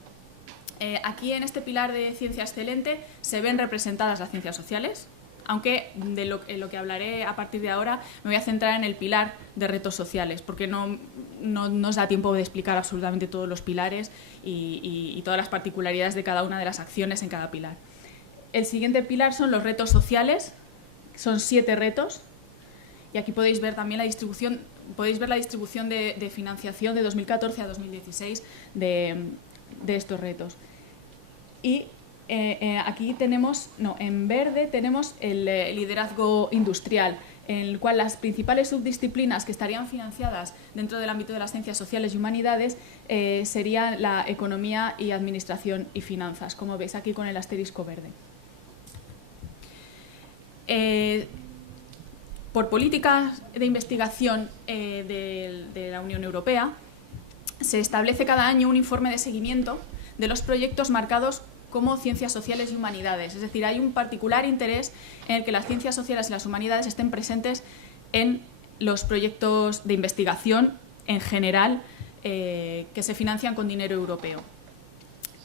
Aquí en este pilar de ciencia excelente se ven representadas las ciencias sociales, aunque en lo que hablaré a partir de ahora me voy a centrar en el pilar de retos sociales, porque no nos da tiempo de explicar absolutamente todos los pilares y todas las particularidades de cada una de las acciones en cada pilar. El siguiente pilar son los retos sociales, son 7 retos, y aquí podéis ver también la distribución, de financiación de 2014 a 2016 de estos retos. Y aquí tenemos, en verde tenemos el liderazgo industrial, en el cual las principales subdisciplinas que estarían financiadas dentro del ámbito de las ciencias sociales y humanidades serían la economía y administración y finanzas, como veis aquí con el asterisco verde. Por políticas de investigación de la Unión Europea, se establece cada año un informe de seguimiento de los proyectos marcados como ciencias sociales y humanidades. Es decir, hay un particular interés en el que las ciencias sociales y las humanidades estén presentes en los proyectos de investigación en general que se financian con dinero europeo.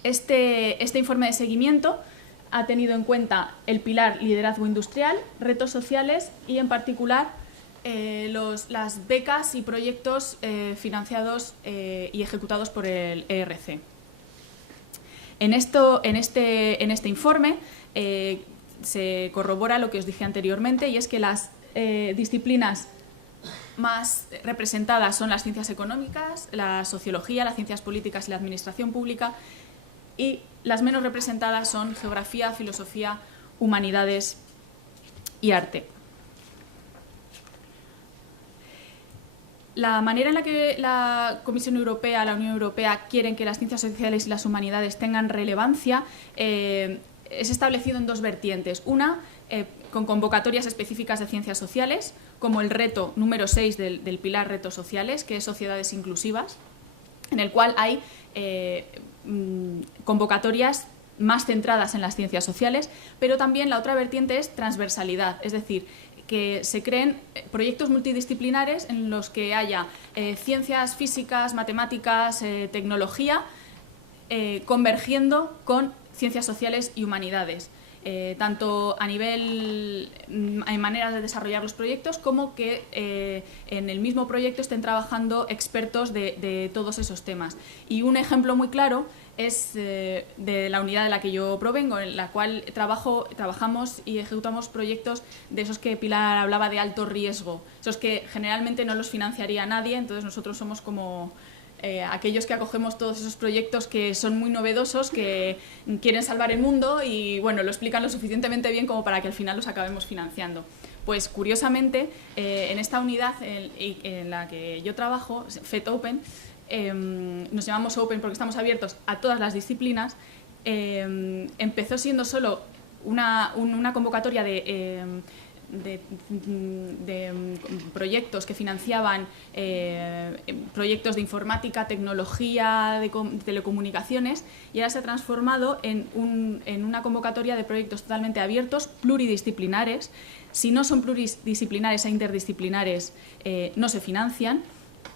Este informe de seguimiento ha tenido en cuenta el pilar liderazgo industrial, retos sociales y, en particular, las becas y proyectos financiados y ejecutados por el ERC. En este informe se corrobora lo que os dije anteriormente, y es que las disciplinas más representadas son las ciencias económicas, la sociología, las ciencias políticas y la administración pública, y las menos representadas son geografía, filosofía, humanidades y arte. La manera en la que la Comisión Europea, la Unión Europea, quieren que las ciencias sociales y las humanidades tengan relevancia es establecido en 2 vertientes. Una, con convocatorias específicas de ciencias sociales, como el reto número 6 del pilar retos sociales, que es sociedades inclusivas, en el cual hay convocatorias más centradas en las ciencias sociales, pero también la otra vertiente es transversalidad, es decir, que se creen proyectos multidisciplinares en los que haya ciencias físicas, matemáticas, tecnología, convergiendo con ciencias sociales y humanidades, tanto a nivel en maneras de desarrollar los proyectos, como que en el mismo proyecto estén trabajando expertos de todos esos temas. Y un ejemplo muy claro es de la unidad de la que yo provengo, en la cual trabajamos y ejecutamos proyectos de esos que Pilar hablaba de alto riesgo, esos que generalmente no los financiaría nadie. Entonces nosotros somos como aquellos que acogemos todos esos proyectos que son muy novedosos, que quieren salvar el mundo y bueno, lo explican lo suficientemente bien como para que al final los acabemos financiando. Pues curiosamente, en esta unidad en la que yo trabajo, FET Open, nos llamamos Open porque estamos abiertos a todas las disciplinas, empezó siendo solo una convocatoria de proyectos que financiaban proyectos de informática, tecnología, de telecomunicaciones, y ahora se ha transformado en una convocatoria de proyectos totalmente abiertos, pluridisciplinares. Si no son pluridisciplinares e interdisciplinares, no se financian,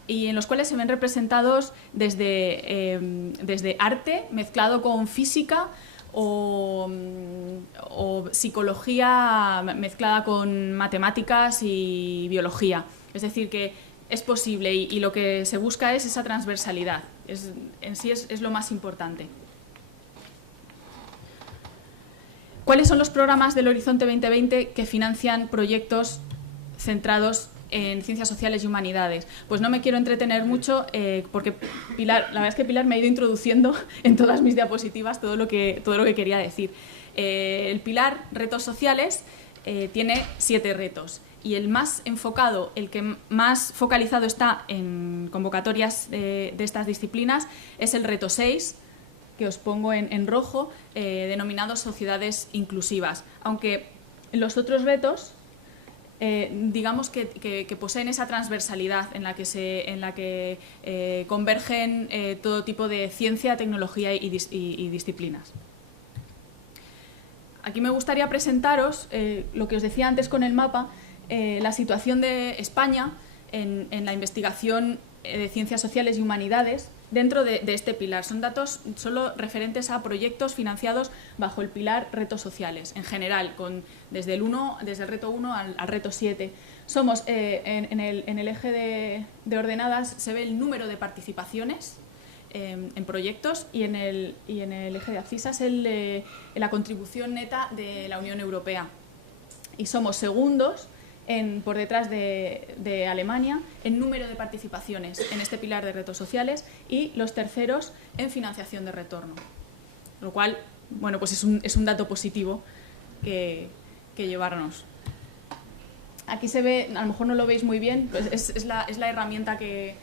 y en los cuales se ven representados desde arte mezclado con física o psicología mezclada con matemáticas y biología. Es decir, que es posible y lo que se busca es esa transversalidad. En sí es lo más importante. ¿Cuáles son los programas del Horizonte 2020 que financian proyectos centrados en ciencias sociales y humanidades? Pues no me quiero entretener mucho porque Pilar, la verdad es que Pilar me ha ido introduciendo en todas mis diapositivas todo lo que quería decir. El pilar retos sociales tiene 7 retos y el más enfocado, el que más focalizado está en convocatorias de estas disciplinas es el reto 6, que os pongo en rojo, denominado sociedades inclusivas. Aunque los otros retos, digamos que poseen esa transversalidad en la que convergen todo tipo de ciencia, tecnología y disciplinas. Aquí me gustaría presentaros lo que os decía antes con el mapa, la situación de España en la investigación de ciencias sociales y humanidades dentro de este pilar. Son datos solo referentes a proyectos financiados bajo el pilar retos sociales, en general, desde el reto 1 al reto 7. Somos, en el eje de ordenadas se ve el número de participaciones en proyectos y en el eje de abscisas la contribución neta de la Unión Europea. Y somos segundos por detrás de Alemania en número de participaciones en este pilar de retos sociales y los terceros en financiación de retorno. Lo cual, bueno, pues es un dato positivo que llevarnos. Aquí se ve, a lo mejor no lo veis muy bien, pues es la herramienta que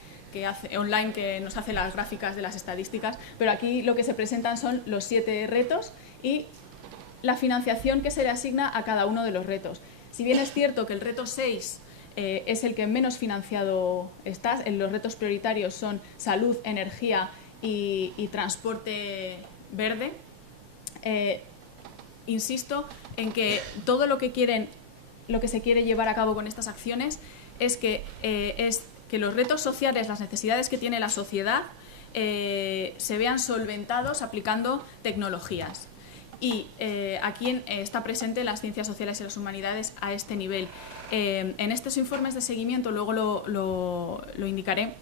hace online, que nos hace las gráficas de las estadísticas, pero aquí lo que se presentan son los 7 retos y la financiación que se le asigna a cada uno de los retos. Si bien es cierto que el reto 6 es el que menos financiado está, los retos prioritarios son salud, energía y transporte verde, insisto en que todo lo que se quiere llevar a cabo con estas acciones es que los retos sociales, las necesidades que tiene la sociedad, se vean solventados aplicando tecnologías. Y aquí está presente las ciencias sociales y las humanidades a este nivel. En estos informes de seguimiento, luego lo indicaré,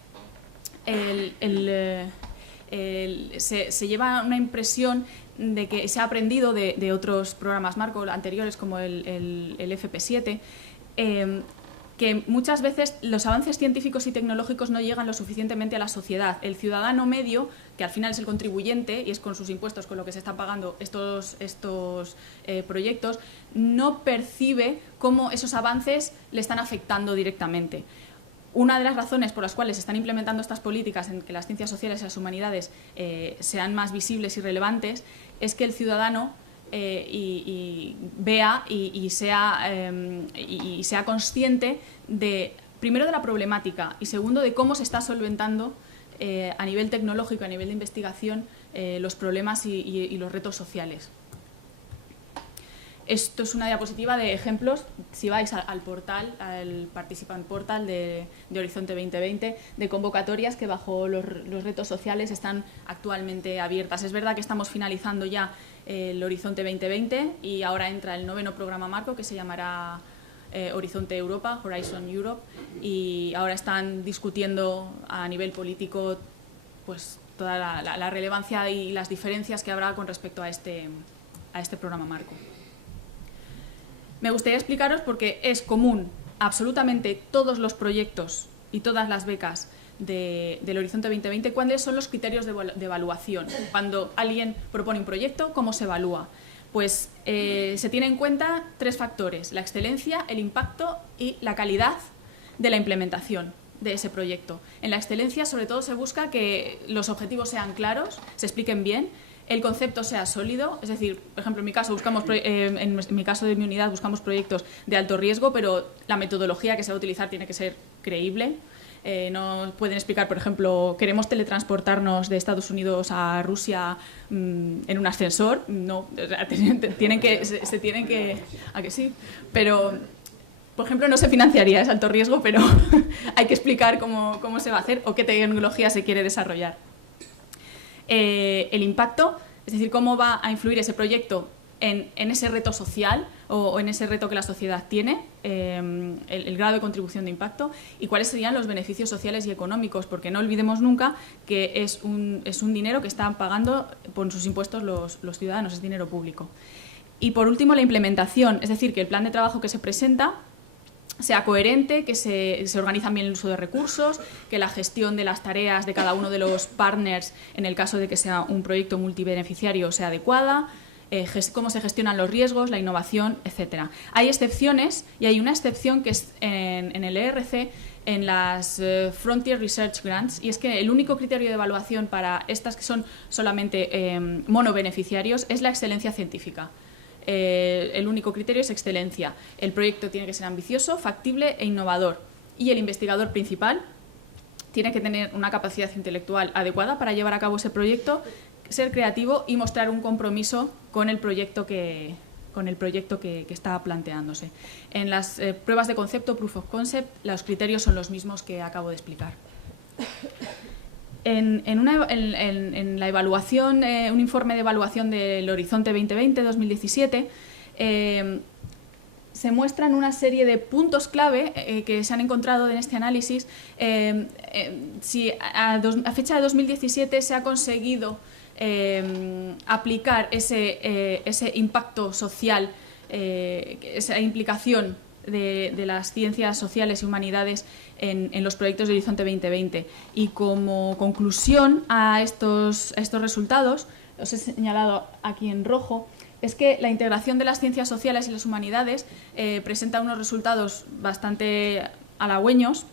se lleva una impresión de que se ha aprendido de otros programas marco anteriores como el FP7, que muchas veces los avances científicos y tecnológicos no llegan lo suficientemente a la sociedad. El ciudadano medio, que al final es el contribuyente y es con sus impuestos con lo que se están pagando estos proyectos, no percibe cómo esos avances le están afectando directamente. Una de las razones por las cuales se están implementando estas políticas en que las ciencias sociales y las humanidades sean más visibles y relevantes es que el ciudadano vea y sea consciente primero de la problemática y segundo de cómo se está solventando a nivel tecnológico, a nivel de investigación, los problemas y los retos sociales. Esto es una diapositiva de ejemplos, si vais al portal, al Participant Portal de Horizonte 2020, de convocatorias que bajo los retos sociales están actualmente abiertas. Es verdad que estamos finalizando ya el Horizonte 2020 y ahora entra el 9º programa marco que se llamará Horizonte Europa, Horizon Europe, y ahora están discutiendo a nivel político pues toda la relevancia y las diferencias que habrá con respecto a este programa marco. Me gustaría explicaros porque es común a absolutamente todos los proyectos y todas las becas del Horizonte 2020 cuáles son los criterios de evaluación. Cuando alguien propone un proyecto, ¿cómo se evalúa? Pues se tiene en cuenta 3 factores: la excelencia, el impacto y la calidad de la implementación de ese proyecto. En la excelencia, sobre todo, se busca que los objetivos sean claros, se expliquen bien, el concepto sea sólido, es decir, por ejemplo, en mi caso en mi caso de mi unidad buscamos proyectos de alto riesgo, pero la metodología que se va a utilizar tiene que ser creíble. No pueden explicar, por ejemplo, queremos teletransportarnos de Estados Unidos a Rusia en un ascensor. No, tienen que ¿a que sí? Pero, por ejemplo, no se financiaría, es alto riesgo, pero hay que explicar cómo se va a hacer o qué tecnología se quiere desarrollar. El impacto, es decir, cómo va a influir ese proyecto en ese reto social o en ese reto que la sociedad tiene, el grado de contribución de impacto y cuáles serían los beneficios sociales y económicos, porque no olvidemos nunca que es un dinero que están pagando por sus impuestos los ciudadanos, es dinero público. Y por último, la implementación, es decir, que el plan de trabajo que se presenta sea coherente, que se organiza bien el uso de recursos, que la gestión de las tareas de cada uno de los partners, en el caso de que sea un proyecto multibeneficiario, sea adecuada, cómo se gestionan los riesgos, la innovación, etc. Hay excepciones, y hay una excepción que es en el ERC, en las Frontier Research Grants, y es que el único criterio de evaluación para estas que son solamente monobeneficiarios es la excelencia científica. El único criterio es excelencia. El proyecto tiene que ser ambicioso, factible e innovador. Y el investigador principal tiene que tener una capacidad intelectual adecuada para llevar a cabo ese proyecto, ser creativo y mostrar un compromiso con el proyecto que está planteándose. En las pruebas de concepto, Proof of Concept, los criterios son los mismos que acabo de explicar. En la evaluación, un informe de evaluación del Horizonte 2020-2017, se muestran una serie de puntos clave que se han encontrado en este análisis. Si a fecha de 2017 se ha conseguido aplicar ese impacto social, esa implicación de las ciencias sociales y humanidades en los proyectos de Horizonte 2020. Y como conclusión a estos resultados, os he señalado aquí en rojo, es que la integración de las ciencias sociales y las humanidades presenta unos resultados bastante halagüeños,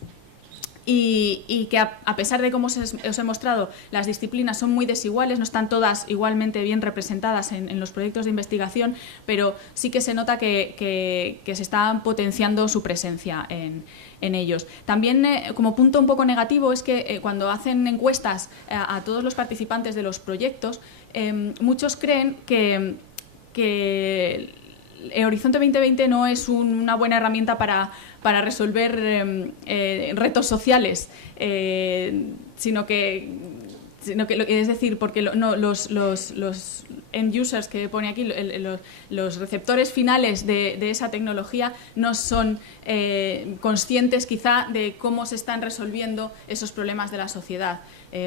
y que a pesar de, como os he mostrado, las disciplinas son muy desiguales, no están todas igualmente bien representadas en los proyectos de investigación, pero sí que se nota que se está potenciando su presencia en ellos. También, como punto un poco negativo, es que cuando hacen encuestas a todos los participantes de los proyectos, muchos creen que Horizonte 2020 no es una buena herramienta para resolver retos sociales, sino que es decir, porque los end users que pone aquí, los receptores finales de esa tecnología, no son conscientes quizá de cómo se están resolviendo esos problemas de la sociedad.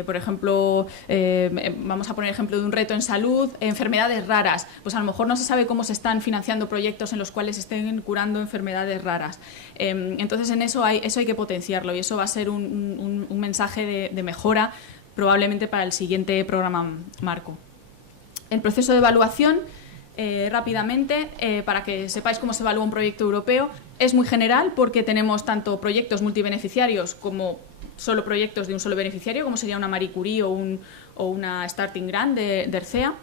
Por ejemplo, vamos a poner ejemplo de un reto en salud, enfermedades raras. Pues a lo mejor no se sabe cómo se están financiando proyectos en los cuales se estén curando enfermedades raras. Entonces, en eso hay que potenciarlo, y eso va a ser un mensaje de mejora probablemente para el siguiente programa marco. El proceso de evaluación, rápidamente, para que sepáis cómo se evalúa un proyecto europeo, es muy general porque tenemos tanto proyectos multibeneficiarios como solo proyectos de un solo beneficiario, como sería una Marie Curie o una Starting Grant de ERCEA.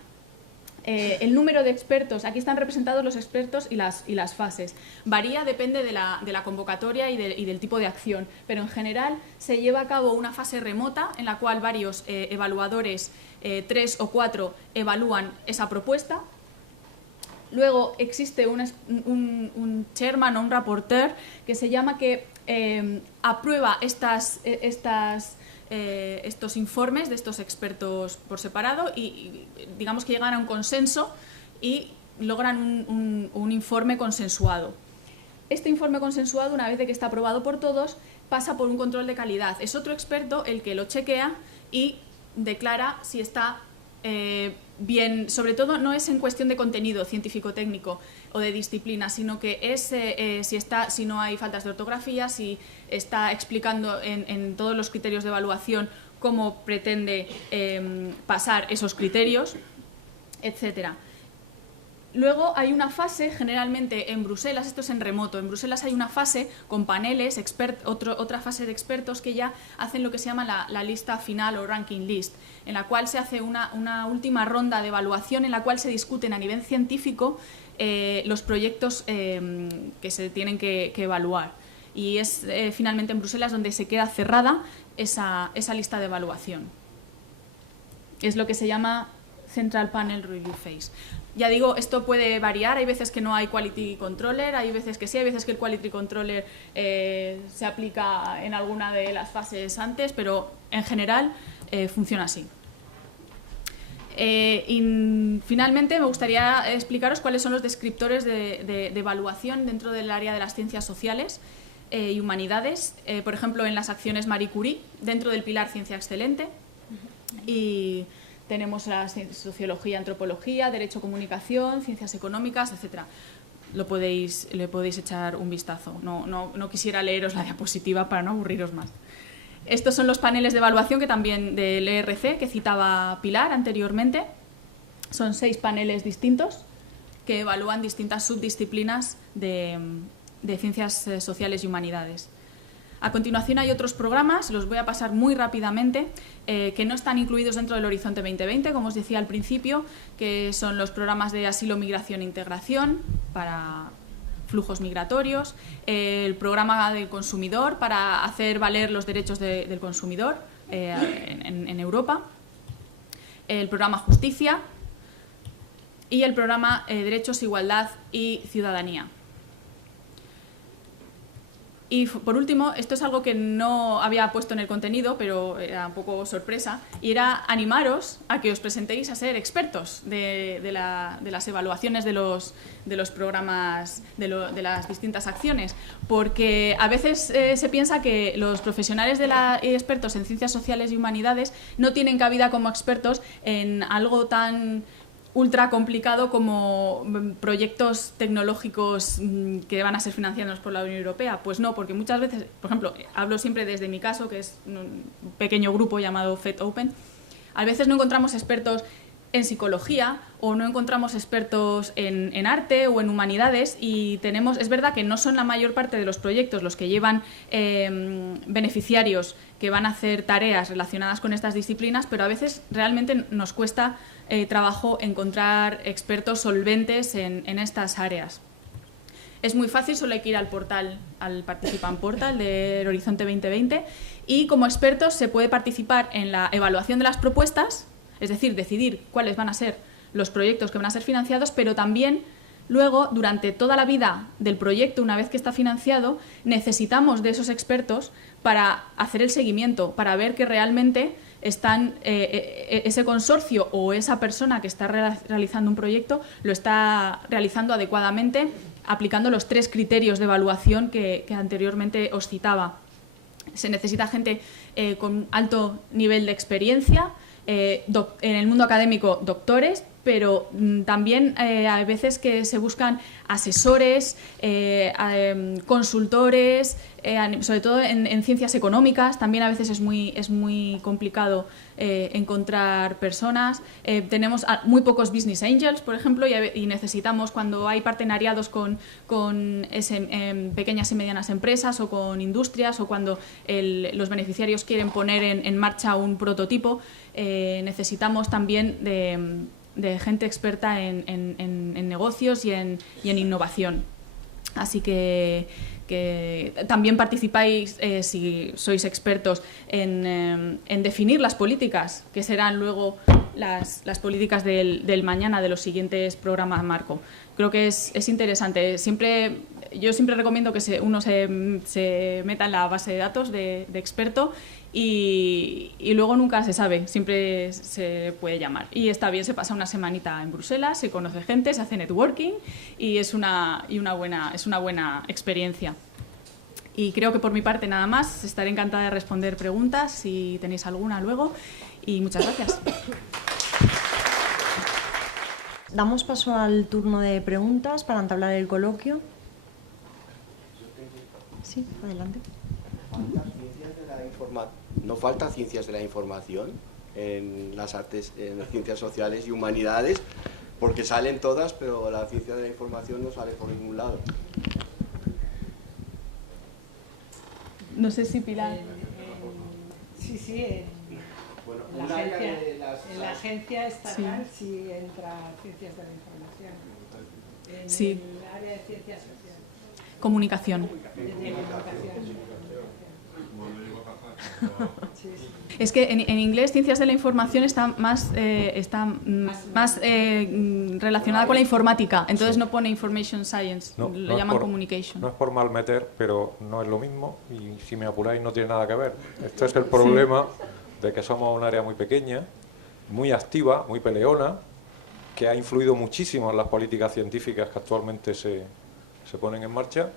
El número de expertos, aquí están representados los expertos y las fases. Varía, depende de la convocatoria y del tipo de acción, pero en general se lleva a cabo una fase remota en la cual varios evaluadores, 3 o 4, evalúan esa propuesta. Luego existe un chairman o un rapporteur que se llama, que aprueba estos informes de estos expertos por separado, y digamos que llegan a un consenso y logran un informe consensuado. Este informe consensuado, una vez de que está aprobado por todos, pasa por un control de calidad. Es otro experto el que lo chequea y declara si está bien. Sobre todo no es en cuestión de contenido científico-técnico o de disciplina, sino que es si no hay faltas de ortografía, si está explicando en todos los criterios de evaluación cómo pretende pasar esos criterios, etcétera. Luego hay una fase, generalmente en Bruselas, esto es en remoto, en Bruselas hay una fase con paneles, otra fase de expertos que ya hacen lo que se llama la lista final o ranking list, en la cual se hace una última ronda de evaluación en la cual se discuten a nivel científico los proyectos que se tienen que evaluar. Y es finalmente en Bruselas donde se queda cerrada esa lista de evaluación. Es lo que se llama Central Panel Review Phase. Ya digo, esto puede variar, hay veces que no hay Quality Controller, hay veces que sí, hay veces que el Quality Controller se aplica en alguna de las fases antes, pero en general funciona así. Y finalmente me gustaría explicaros cuáles son los descriptores de evaluación dentro del área de las ciencias sociales y humanidades, por ejemplo en las acciones Marie Curie, dentro del pilar Ciencia Excelente, y tenemos la sociología, antropología, derecho, comunicación, ciencias económicas, etcétera. Le podéis echar un vistazo. No quisiera leeros la diapositiva para no aburriros más. Estos son los paneles de evaluación que también del ERC que citaba Pilar anteriormente. Son 6 paneles distintos que evalúan distintas subdisciplinas de ciencias sociales y humanidades. A continuación hay otros programas, los voy a pasar muy rápidamente, que no están incluidos dentro del Horizonte 2020, como os decía al principio, que son los programas de asilo, migración e integración para flujos migratorios, el programa del consumidor para hacer valer los derechos del consumidor en Europa, el programa Justicia y el programa Derechos, Igualdad y Ciudadanía. Y por último, esto es algo que no había puesto en el contenido, pero era un poco sorpresa, y era animaros a que os presentéis a ser expertos de las evaluaciones de los programas, de las distintas acciones, porque a veces se piensa que los profesionales expertos en ciencias sociales y humanidades no tienen cabida como expertos en algo tan ultra complicado como proyectos tecnológicos que van a ser financiados por la Unión Europea. Pues no, porque muchas veces, por ejemplo, hablo siempre desde mi caso, que es un pequeño grupo llamado FED Open, a veces no encontramos expertos en psicología o no encontramos expertos en arte o en humanidades y es verdad que no son la mayor parte de los proyectos los que llevan beneficiarios que van a hacer tareas relacionadas con estas disciplinas, pero a veces realmente nos cuesta trabajo encontrar expertos solventes en estas áreas. Es muy fácil, solo hay que ir al portal, al Participant Portal del Horizonte 2020 y como expertos se puede participar en la evaluación de las propuestas, es decir, decidir cuáles van a ser los proyectos que van a ser financiados, pero también luego, durante toda la vida del proyecto, una vez que está financiado, necesitamos de esos expertos para hacer el seguimiento, para ver que realmente ese consorcio o esa persona que está realizando un proyecto lo está realizando adecuadamente, aplicando los 3 criterios de evaluación que anteriormente os citaba. Se necesita gente con alto nivel de experiencia, en el mundo académico doctores, pero también hay veces que se buscan asesores, consultores, sobre todo en ciencias económicas, también a veces es muy complicado encontrar personas. Tenemos muy pocos business angels, por ejemplo, y necesitamos, cuando hay partenariados con pequeñas y medianas empresas o con industrias, o cuando los beneficiarios quieren poner en marcha un prototipo, necesitamos también de gente experta en negocios y en innovación. Así que también participáis, si sois expertos, en definir las políticas, que serán luego las políticas del mañana, de los siguientes programas marco. Creo que es interesante. Yo siempre recomiendo que uno se meta en la base de datos de experto y luego nunca se sabe, siempre se puede llamar. Y está bien, se pasa una semanita en Bruselas, se conoce gente, se hace networking y es una buena experiencia. Y creo que por mi parte nada más, estaré encantada de responder preguntas si tenéis alguna luego y muchas gracias. Damos paso al turno de preguntas para entablar el coloquio. Sí, adelante. ¿No falta ciencias de la información en las artes, en las ciencias sociales y humanidades? Porque salen todas, pero la ciencia de la información no sale por ningún lado. No sé si Pilar... Sí, Bueno, en la agencia estatal sí entra ciencias de la información. En el área de ciencias sociales. Comunicación. Es que en inglés ciencias de la información está más relacionada con la informática, entonces no pone information science, lo llaman communication. No es por mal meter, pero no es lo mismo y si me apuráis no tiene nada que ver. Este es el problema de que somos un área muy pequeña, muy activa, muy peleona, que ha influido muchísimo en las políticas científicas que actualmente se ponen en marcha.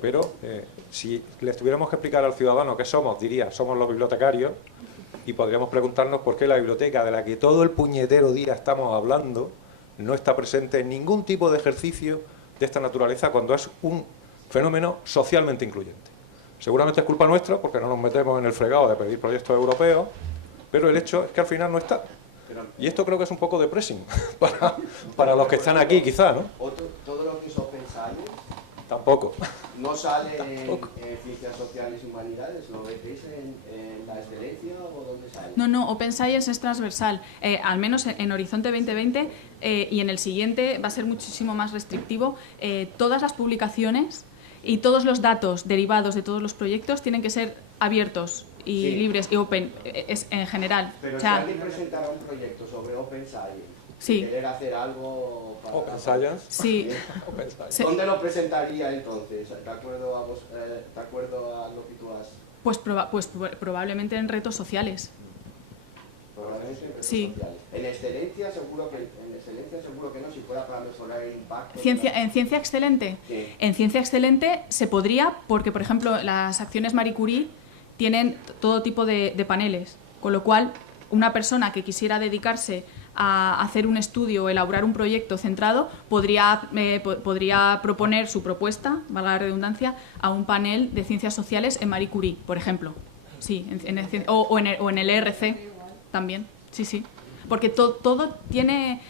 Pero si les tuviéramos que explicar al ciudadano qué somos, diría, somos los bibliotecarios, y podríamos preguntarnos por qué la biblioteca, de la que todo el puñetero día estamos hablando, no está presente en ningún tipo de ejercicio de esta naturaleza cuando es un fenómeno socialmente incluyente. Seguramente es culpa nuestra porque no nos metemos en el fregado de pedir proyectos europeos, pero el hecho es que al final no está. Y esto creo que es un poco depressing para los que están aquí, quizá, ¿no? Todo lo que es Open Science Tampoco. no sale en Ciencias Sociales y Humanidades, ¿lo veis en la excelencia o dónde sale? No, Open Science es transversal, al menos en Horizonte 2020 y en el siguiente va a ser muchísimo más restrictivo. Todas las publicaciones y todos los datos derivados de todos los proyectos tienen que ser abiertos y libres y open en general. Pero o sea, si alguien presentara un proyecto sobre Open Science, sí. querer hacer algo para... Open Science. Sí. Open Science. Sí. ¿Dónde lo presentaría entonces? ¿De acuerdo a lo que tú has...? Pues probablemente en retos sociales. Probablemente en redes Sí. sociales. En excelencia seguro que no, si fuera para mejorar el impacto. ¿En ciencia excelente? Sí. En ciencia excelente se podría, porque por ejemplo las acciones Marie Curie tienen todo tipo de paneles, con lo cual una persona que quisiera dedicarse a hacer un estudio o elaborar un proyecto centrado podría proponer su propuesta, valga la redundancia, a un panel de ciencias sociales en Marie Curie, por ejemplo. Sí, o en el ERC también, sí. Porque todo tiene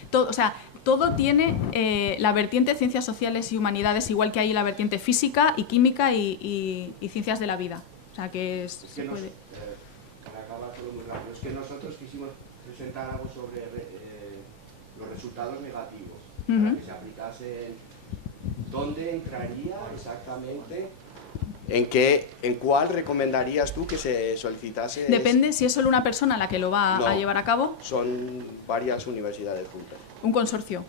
la vertiente ciencias sociales y humanidades, igual que hay la vertiente física y química y ciencias de la vida. O sea que se puede... Para acabar todo muy rápido, es que nosotros quisimos presentar algo sobre los resultados negativos, para que se aplicase. ¿Dónde entraría exactamente? ¿En cuál recomendarías tú que se solicitase? Depende si es solo una persona la que lo va a llevar a cabo. Son varias universidades juntas. Un consorcio.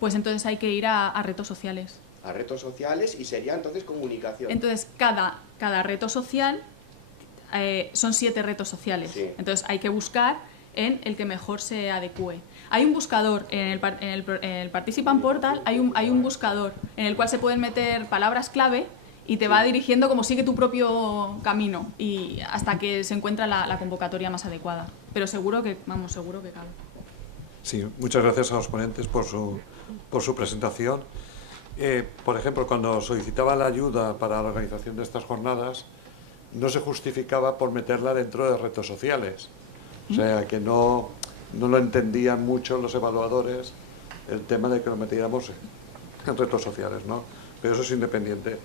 Pues entonces hay que ir a retos sociales. A retos sociales y sería entonces comunicación. Entonces cada reto social son 7 retos sociales. Sí. Entonces hay que buscar en el que mejor se adecue. Hay un buscador en el Participant Portal, hay un buscador en el cual se pueden meter palabras clave y te va dirigiendo como sigue tu propio camino y hasta que se encuentra la convocatoria más adecuada. Pero seguro que cabe. Sí, muchas gracias a los ponentes por su presentación. Por ejemplo, cuando solicitaba la ayuda para la organización de estas jornadas, no se justificaba por meterla dentro de retos sociales. O sea, que no lo entendían mucho los evaluadores el tema de que lo metiéramos en retos sociales, ¿no? Pero eso es independiente.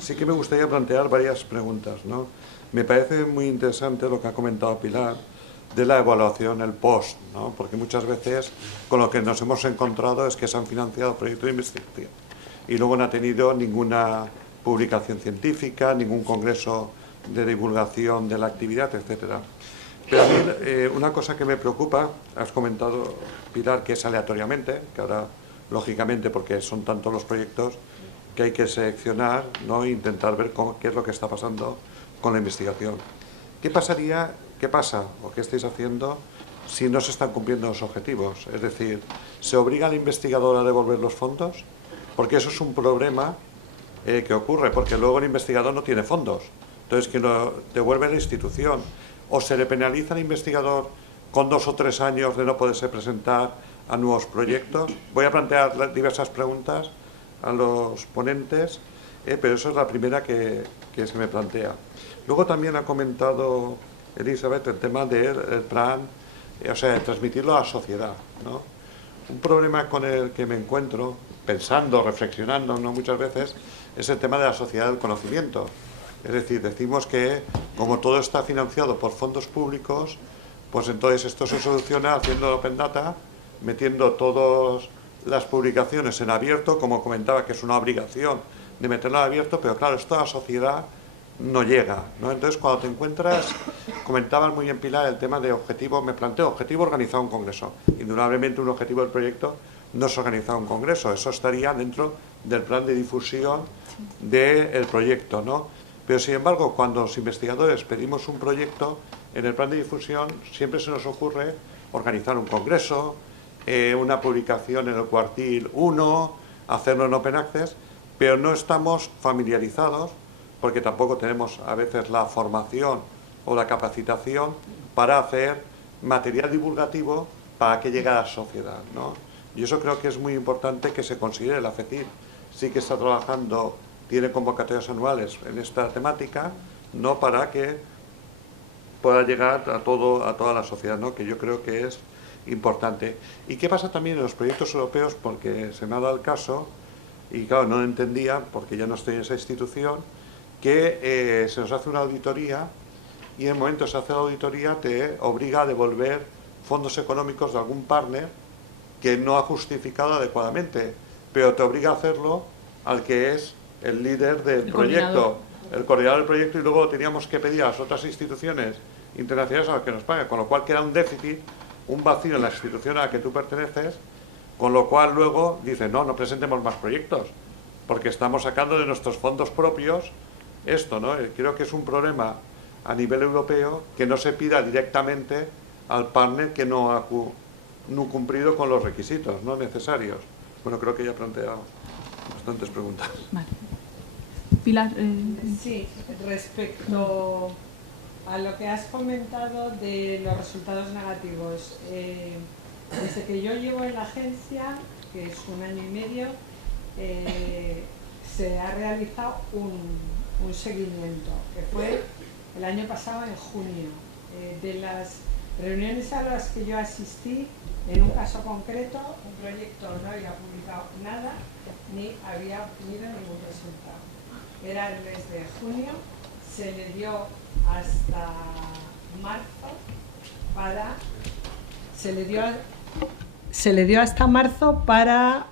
Sí que me gustaría plantear varias preguntas, ¿no? Me parece muy interesante lo que ha comentado Pilar de la evaluación, el post, ¿no? Porque muchas veces con lo que nos hemos encontrado es que se han financiado proyectos de investigación y luego no ha tenido ninguna publicación científica, ningún congreso de divulgación de la actividad, etcétera. Pero a mí una cosa que me preocupa, has comentado, Pilar, que es aleatoriamente, que ahora, lógicamente, porque son tantos los proyectos, que hay que seleccionar, ¿no? E intentar ver qué es lo que está pasando con la investigación. ¿Qué pasa o qué estáis haciendo si no se están cumpliendo los objetivos? Es decir, ¿se obliga al investigador a devolver los fondos? Porque eso es un problema que ocurre, porque luego el investigador no tiene fondos. Entonces, que lo devuelve la institución. O se le penaliza al investigador con 2 o 3 años de no poderse presentar a nuevos proyectos. Voy a plantear diversas preguntas a los ponentes, pero eso es la primera que se me plantea. Luego también ha comentado Elizabeth el tema del plan, o sea, de transmitirlo a la sociedad, ¿no? Un problema con el que me encuentro, pensando, reflexionando, ¿no? Muchas veces, es el tema de la sociedad del conocimiento. Es decir, decimos que como todo está financiado por fondos públicos, pues entonces esto se soluciona haciendo Open Data, metiendo todas las publicaciones en abierto, como comentaba, que es una obligación de meterlo en abierto, pero claro, esto a la sociedad no llega, ¿no? Entonces, cuando te encuentras, comentaban muy bien Pilar el tema de objetivo, me planteo objetivo organizar un congreso. Indudablemente un objetivo del proyecto no es organizar un congreso, eso estaría dentro del plan de difusión del proyecto, ¿no? Pero sin embargo, cuando los investigadores pedimos un proyecto, en el plan de difusión siempre se nos ocurre organizar un congreso, una publicación en el cuartil 1, hacerlo en Open Access, pero no estamos familiarizados, porque tampoco tenemos a veces la formación o la capacitación para hacer material divulgativo para que llegue a la sociedad, ¿no? Y eso creo que es muy importante que se considere. La FECIR sí que está trabajando, tiene convocatorias anuales en esta temática, ¿no?, para que pueda llegar a toda la sociedad, ¿no?, que yo creo que es importante. ¿Y qué pasa también en los proyectos europeos? Porque se me ha dado el caso, y claro, no lo entendía, porque ya no estoy en esa institución, que se nos hace una auditoría y en el momento que se hace la auditoría te obliga a devolver fondos económicos de algún partner que no ha justificado adecuadamente, pero te obliga a hacerlo al que es el líder del proyecto, el coordinador del proyecto, y luego teníamos que pedir a las otras instituciones internacionales a las que nos paguen, con lo cual queda un déficit, un vacío en la institución a la que tú perteneces, con lo cual luego dices, no presentemos más proyectos, porque estamos sacando de nuestros fondos propios esto, ¿no? Creo que es un problema a nivel europeo que no se pida directamente al partner que no ha cumplido con los requisitos, ¿no?, necesarios. Bueno, creo que ya he planteado bastantes preguntas. Vale. Pilar. Sí, respecto a lo que has comentado de los resultados negativos, desde que yo llevo en la agencia, que es 1 año y medio, se ha realizado un seguimiento, que fue el año pasado en junio. De las reuniones a las que yo asistí, en un caso concreto, un proyecto no había publicado nada ni había obtenido ningún resultado. Era el mes de junio, se le dio hasta marzo para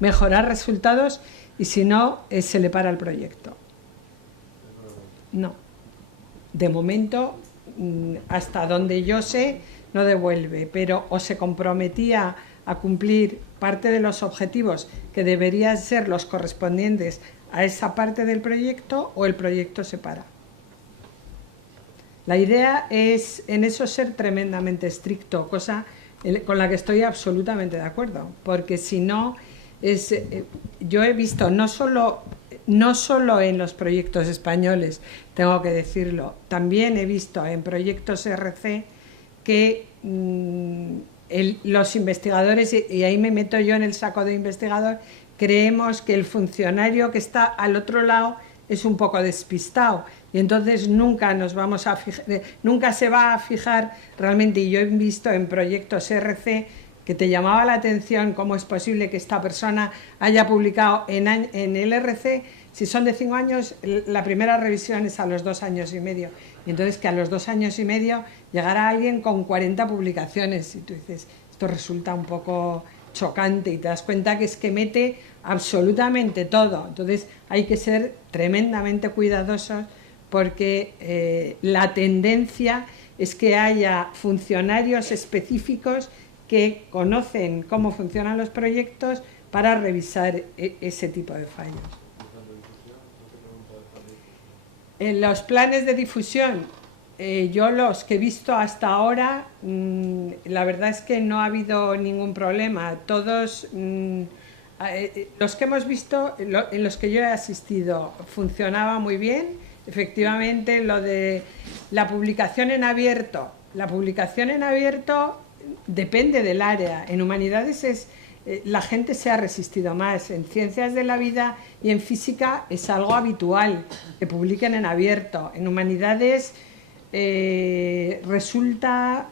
mejorar resultados, y si no, se le para el proyecto. No, de momento, hasta donde yo sé, no devuelve, pero o se comprometía a cumplir parte de los objetivos que deberían ser los correspondientes a esa parte del proyecto, o el proyecto se para. La idea es en eso ser tremendamente estricto, cosa con la que estoy absolutamente de acuerdo, porque si no, yo he visto no solo en los proyectos españoles, tengo que decirlo, también he visto en proyectos RC que los investigadores, y ahí me meto yo en el saco de investigador, creemos que el funcionario que está al otro lado es un poco despistado, y entonces nunca se va a fijar realmente. Y yo he visto en proyectos RC que te llamaba la atención cómo es posible que esta persona haya publicado en el RC, si son de 5 años, la primera revisión es a los 2 años y medio. Y entonces que a los 2 años y medio llegara alguien con 40 publicaciones, y tú dices, esto resulta un poco chocante, y te das cuenta que es que mete absolutamente todo. Entonces hay que ser tremendamente cuidadosos, porque la tendencia es que haya funcionarios específicos que conocen cómo funcionan los proyectos para revisar ese tipo de fallos. En los planes de difusión, yo los que he visto hasta ahora, la verdad es que no ha habido ningún problema. Todos los que hemos visto, en los que yo he asistido, funcionaba muy bien. Efectivamente, lo de la publicación en abierto. La publicación en abierto depende del área. En humanidades la gente se ha resistido más. En ciencias de la vida y en física es algo habitual que publiquen en abierto. En humanidades resulta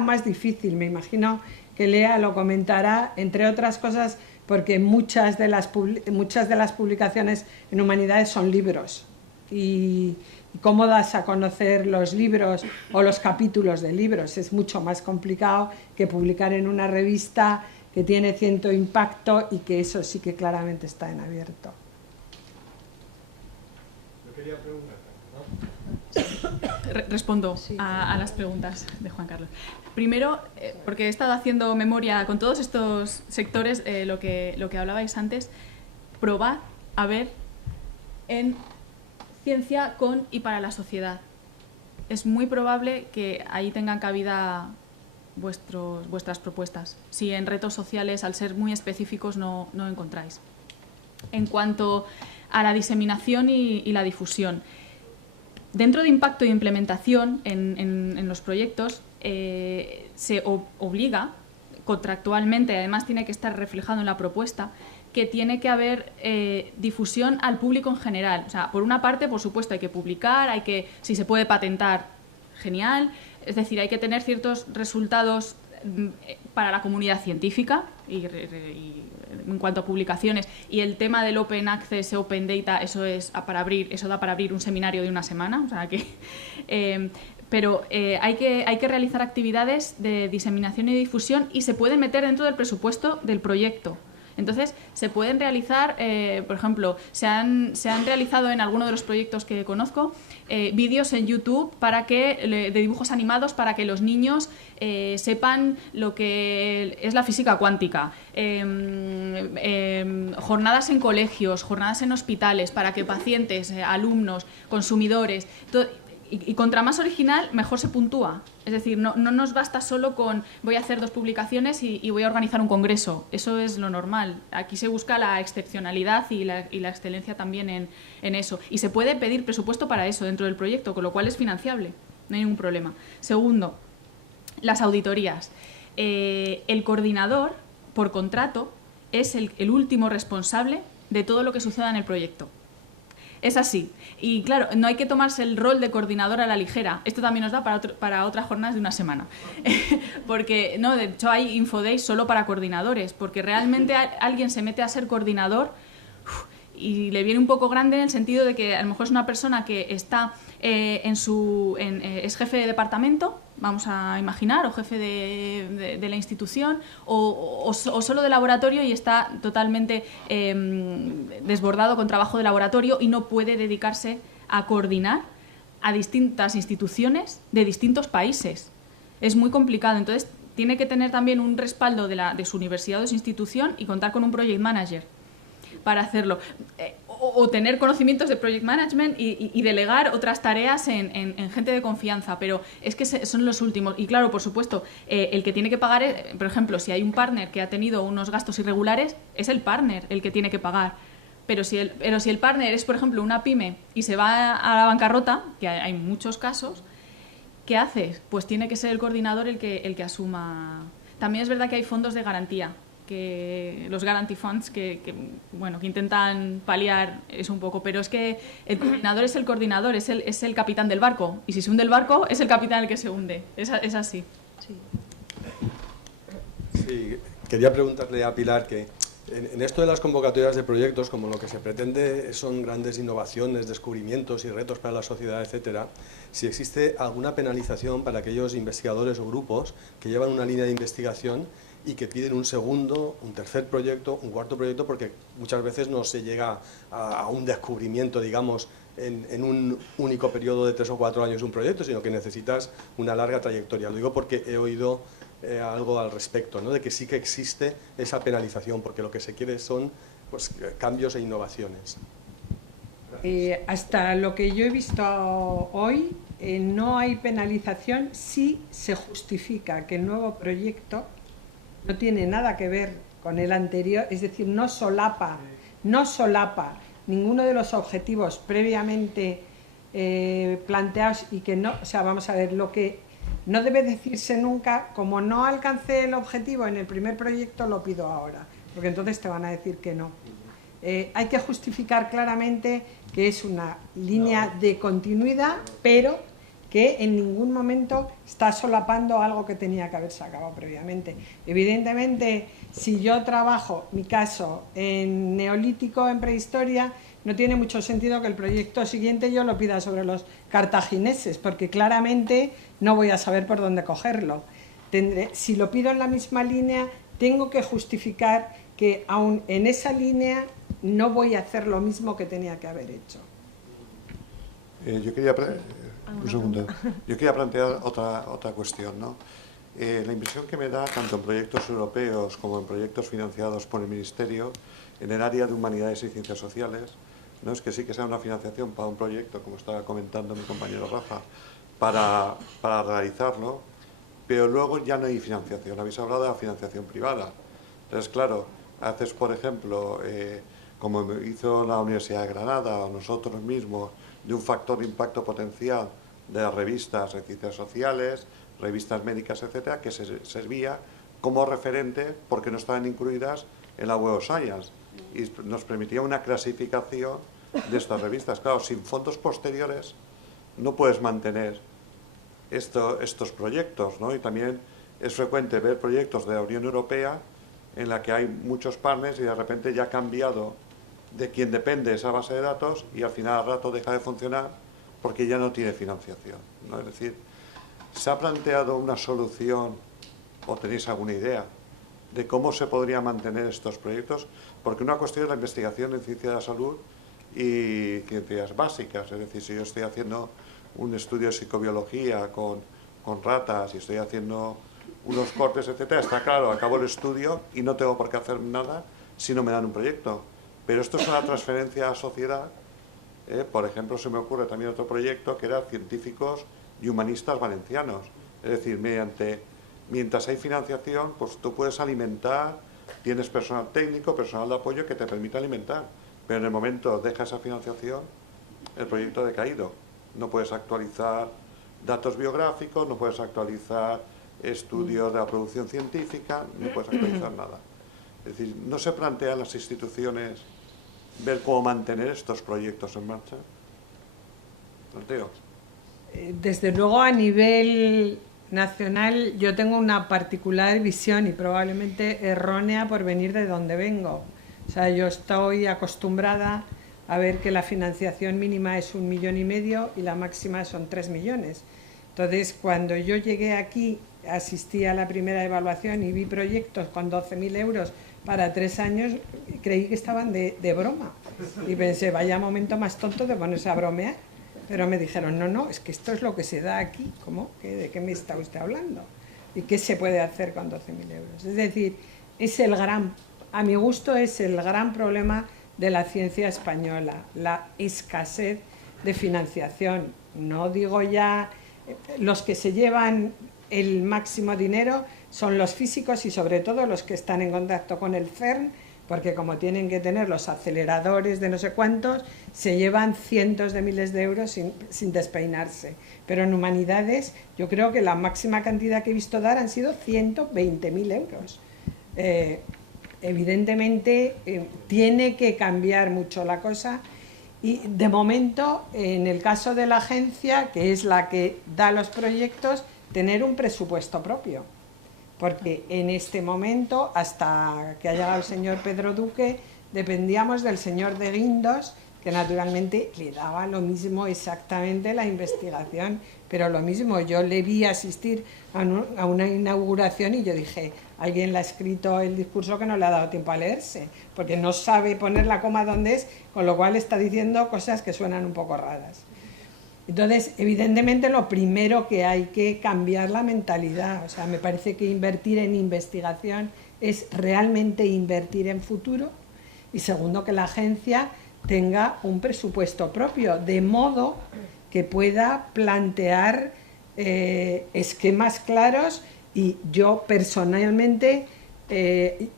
más difícil. Me imagino que Lea lo comentará, entre otras cosas, porque muchas de las publicaciones en humanidades son libros. Y cómo das a conocer los libros o los capítulos de libros. Es mucho más complicado que publicar en una revista que tiene cierto impacto, y que eso sí que claramente está en abierto. Yo quería preguntar, ¿no? Respondo a las preguntas de Juan Carlos. Primero, porque he estado haciendo memoria con todos estos sectores, lo que hablabais antes, probad a ver en ciencia con y para la sociedad. Es muy probable que ahí tengan cabida vuestras propuestas. Si en retos sociales, al ser muy específicos, no encontráis. En cuanto a la diseminación y la difusión, dentro de impacto e implementación en los proyectos se obliga contractualmente, además tiene que estar reflejado en la propuesta, que tiene que haber difusión al público en general. O sea, por una parte, por supuesto, hay que publicar, si se puede patentar, genial. Es decir, hay que tener ciertos resultados para la comunidad científica y en cuanto a publicaciones. Y el tema del Open Access, Open Data, eso da para abrir un seminario de una semana. O sea que, pero hay que realizar actividades de diseminación y difusión y se pueden meter dentro del presupuesto del proyecto. Entonces, se pueden realizar, por ejemplo, se han realizado en alguno de los proyectos que conozco, vídeos en YouTube de dibujos animados para que los niños sepan lo que es la física cuántica, jornadas en colegios, jornadas en hospitales, para que pacientes, alumnos, consumidores... Y contra más original, mejor se puntúa. Es decir, no nos basta solo con voy a hacer 2 publicaciones y voy a organizar un congreso. Eso es lo normal. Aquí se busca la excepcionalidad y la excelencia también en eso. Y se puede pedir presupuesto para eso dentro del proyecto, con lo cual es financiable. No hay ningún problema. Segundo, las auditorías. El coordinador, por contrato, es el último responsable de todo lo que suceda en el proyecto. Es así. Y claro, no hay que tomarse el rol de coordinador a la ligera. Esto también nos da para otras jornadas de una semana. Porque, no, de hecho hay infodays solo para coordinadores, porque realmente alguien se mete a ser coordinador y le viene un poco grande en el sentido de que a lo mejor es una persona que está es jefe de departamento, vamos a imaginar, o jefe de la institución, o solo de laboratorio y está totalmente desbordado con trabajo de laboratorio y no puede dedicarse a coordinar a distintas instituciones de distintos países. Es muy complicado, entonces tiene que tener también un respaldo de su universidad o de su institución y contar con un project manager para hacerlo. O tener conocimientos de project management y delegar otras tareas en gente de confianza, pero es que son los últimos. Y claro, por supuesto, el que tiene que pagar, por ejemplo, si hay un partner que ha tenido unos gastos irregulares, es el partner el que tiene que pagar. Pero si el partner es, por ejemplo, una pyme y se va a la bancarrota, que hay muchos casos, ¿qué haces? Pues tiene que ser el coordinador el que asuma. También es verdad que hay fondos de garantía, que los guarantee funds que intentan paliar eso un poco, pero es que el coordinador es el coordinador, es el capitán del barco, y si se hunde el barco es el capitán el que se hunde, es así. Sí, quería preguntarle a Pilar que en esto de las convocatorias de proyectos, como lo que se pretende son grandes innovaciones, descubrimientos y retos para la sociedad, etcétera, si existe alguna penalización para aquellos investigadores o grupos que llevan una línea de investigación y que piden un segundo, un tercer proyecto, un cuarto proyecto, porque muchas veces no se llega a un descubrimiento, digamos, en un único periodo de 3 o 4 años un proyecto, sino que necesitas una larga trayectoria. Lo digo porque he oído algo al respecto, ¿no? De que sí que existe esa penalización, porque lo que se quiere son pues, cambios e innovaciones. Hasta lo que yo he visto hoy, no hay penalización si se justifica que el nuevo proyecto no tiene nada que ver con el anterior, es decir, no solapa ninguno de los objetivos previamente planteados y que no, o sea, vamos a ver, lo que no debe decirse nunca, como no alcancé el objetivo en el primer proyecto, lo pido ahora, porque entonces te van a decir que no. Hay que justificar claramente que es una línea de continuidad, pero que en ningún momento está solapando algo que tenía que haberse acabado previamente. Evidentemente, si yo trabajo, mi caso, en neolítico, en prehistoria, no tiene mucho sentido que el proyecto siguiente yo lo pida sobre los cartagineses, porque claramente no voy a saber por dónde cogerlo. Si lo pido en la misma línea, tengo que justificar que aún en esa línea no voy a hacer lo mismo que tenía que haber hecho. Yo quería plantear otra cuestión, ¿no? La impresión que me da, tanto en proyectos europeos como en proyectos financiados por el Ministerio, en el área de humanidades y ciencias sociales, no es que sí que sea una financiación para un proyecto, como estaba comentando mi compañero Rafa, para realizarlo, pero luego ya no hay financiación. Habéis hablado de la financiación privada. Entonces, claro, haces, por ejemplo, como hizo la Universidad de Granada o nosotros mismos, de un factor de impacto potencial de las revistas de ciencias sociales, revistas médicas, etcétera, que se servía como referente porque no estaban incluidas en la Web of Science, y nos permitía una clasificación de estas revistas. Claro, sin fondos posteriores no puedes mantener estos proyectos, ¿no? Y también es frecuente ver proyectos de la Unión Europea en la que hay muchos partners y de repente ya ha cambiado de quién depende esa base de datos y al final al rato deja de funcionar porque ya no tiene financiación, ¿no? Es decir, ¿se ha planteado una solución o tenéis alguna idea de cómo se podría mantener estos proyectos? Porque una cuestión es la investigación en ciencia de la salud y ciencias básicas, es decir, si yo estoy haciendo un estudio de psicobiología con ratas y estoy haciendo unos cortes, etcétera, está claro, acabo el estudio y no tengo por qué hacer nada si no me dan un proyecto. Pero esto es una transferencia a la sociedad. Por ejemplo, se me ocurre también otro proyecto que era científicos y humanistas valencianos. Es decir, mientras hay financiación, pues tú puedes alimentar, tienes personal técnico, personal de apoyo que te permite alimentar. Pero en el momento deja esa financiación, el proyecto ha decaído. No puedes actualizar datos biográficos, no puedes actualizar estudios de la producción científica, no puedes actualizar nada. Es decir, ¿no se plantean las instituciones ver cómo mantener estos proyectos en marcha? Planteo. Desde luego, a nivel nacional, yo tengo una particular visión y probablemente errónea por venir de donde vengo. O sea, yo estoy acostumbrada a ver que la financiación mínima es 1,5 millones y la máxima son 3 millones. Entonces, cuando yo llegué aquí, asistí a la primera evaluación y vi proyectos con 12.000 euros para 3 años, creí que estaban de broma. Y pensé, vaya momento más tonto de ponerse a bromear. Pero me dijeron, no, es que esto es lo que se da aquí. ¿Cómo? ¿De qué me está usted hablando? ¿Y qué se puede hacer con 12.000 euros? Es decir, a mi gusto es el gran problema de la ciencia española, la escasez de financiación. No digo ya, los que se llevan el máximo dinero son los físicos y sobre todo los que están en contacto con el CERN, porque como tienen que tener los aceleradores de no sé cuántos, se llevan cientos de miles de euros sin despeinarse. Pero en humanidades yo creo que la máxima cantidad que he visto dar han sido 120.000 euros. Evidentemente tiene que cambiar mucho la cosa y de momento en el caso de la agencia, que es la que da los proyectos, tener un presupuesto propio, porque en este momento, hasta que ha llegado el señor Pedro Duque, dependíamos del señor de Guindos, que naturalmente le daba lo mismo exactamente la investigación, pero lo mismo, yo le vi asistir a una inauguración y yo dije, alguien le ha escrito el discurso que no le ha dado tiempo a leerse, porque no sabe poner la coma donde es, con lo cual está diciendo cosas que suenan un poco raras. Entonces, evidentemente, lo primero que hay que cambiar la mentalidad. O sea, me parece que invertir en investigación es realmente invertir en futuro. Y segundo, que la agencia tenga un presupuesto propio, de modo que pueda plantear esquemas claros. Y yo personalmente,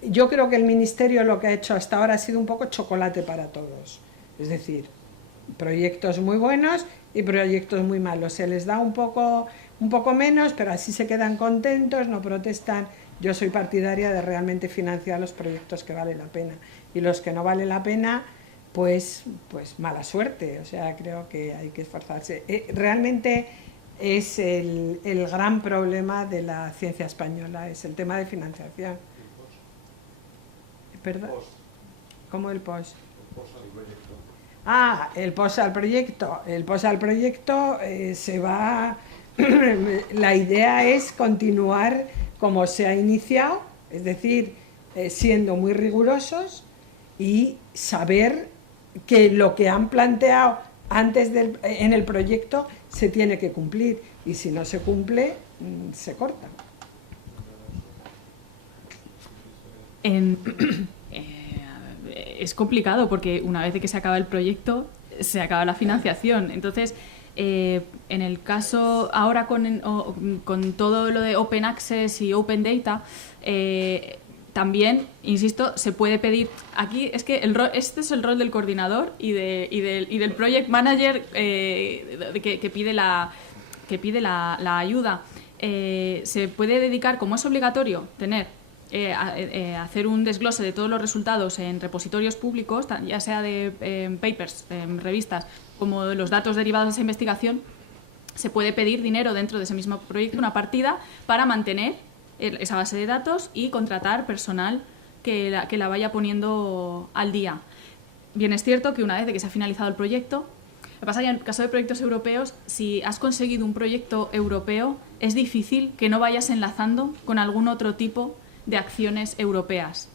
yo creo que el Ministerio lo que ha hecho hasta ahora ha sido un poco chocolate para todos. Es decir, proyectos muy buenos y proyectos muy malos. Se les da un poco menos, pero así se quedan contentos, no protestan. Yo soy partidaria de realmente financiar los proyectos que valen la pena. Y los que no valen la pena, pues mala suerte. O sea, creo que hay que esforzarse. Realmente es el gran problema de la ciencia española, es el tema de financiación. ¿Perdón? ¿Cómo el post? El post al proyecto. El post al proyecto se va... La idea es continuar como se ha iniciado, es decir, siendo muy rigurosos y saber que lo que han planteado antes en el proyecto se tiene que cumplir, y si no se cumple, se corta. Es complicado porque una vez que se acaba el proyecto, se acaba la financiación. Entonces, en el caso ahora con todo lo de Open Access y Open Data, también, insisto, se puede pedir... Aquí es que este es el rol del coordinador y del project manager que pide la ayuda. Se puede dedicar, como es obligatorio, hacer un desglose de todos los resultados en repositorios públicos, ya sea de papers, revistas, como de los datos derivados de esa investigación. Se puede pedir dinero dentro de ese mismo proyecto, una partida, para mantener esa base de datos y contratar personal que la vaya poniendo al día. Bien, es cierto que una vez de que se ha finalizado el proyecto, lo que pasa es que en el caso de proyectos europeos, si has conseguido un proyecto europeo, es difícil que no vayas enlazando con algún otro tipo de acciones europeas.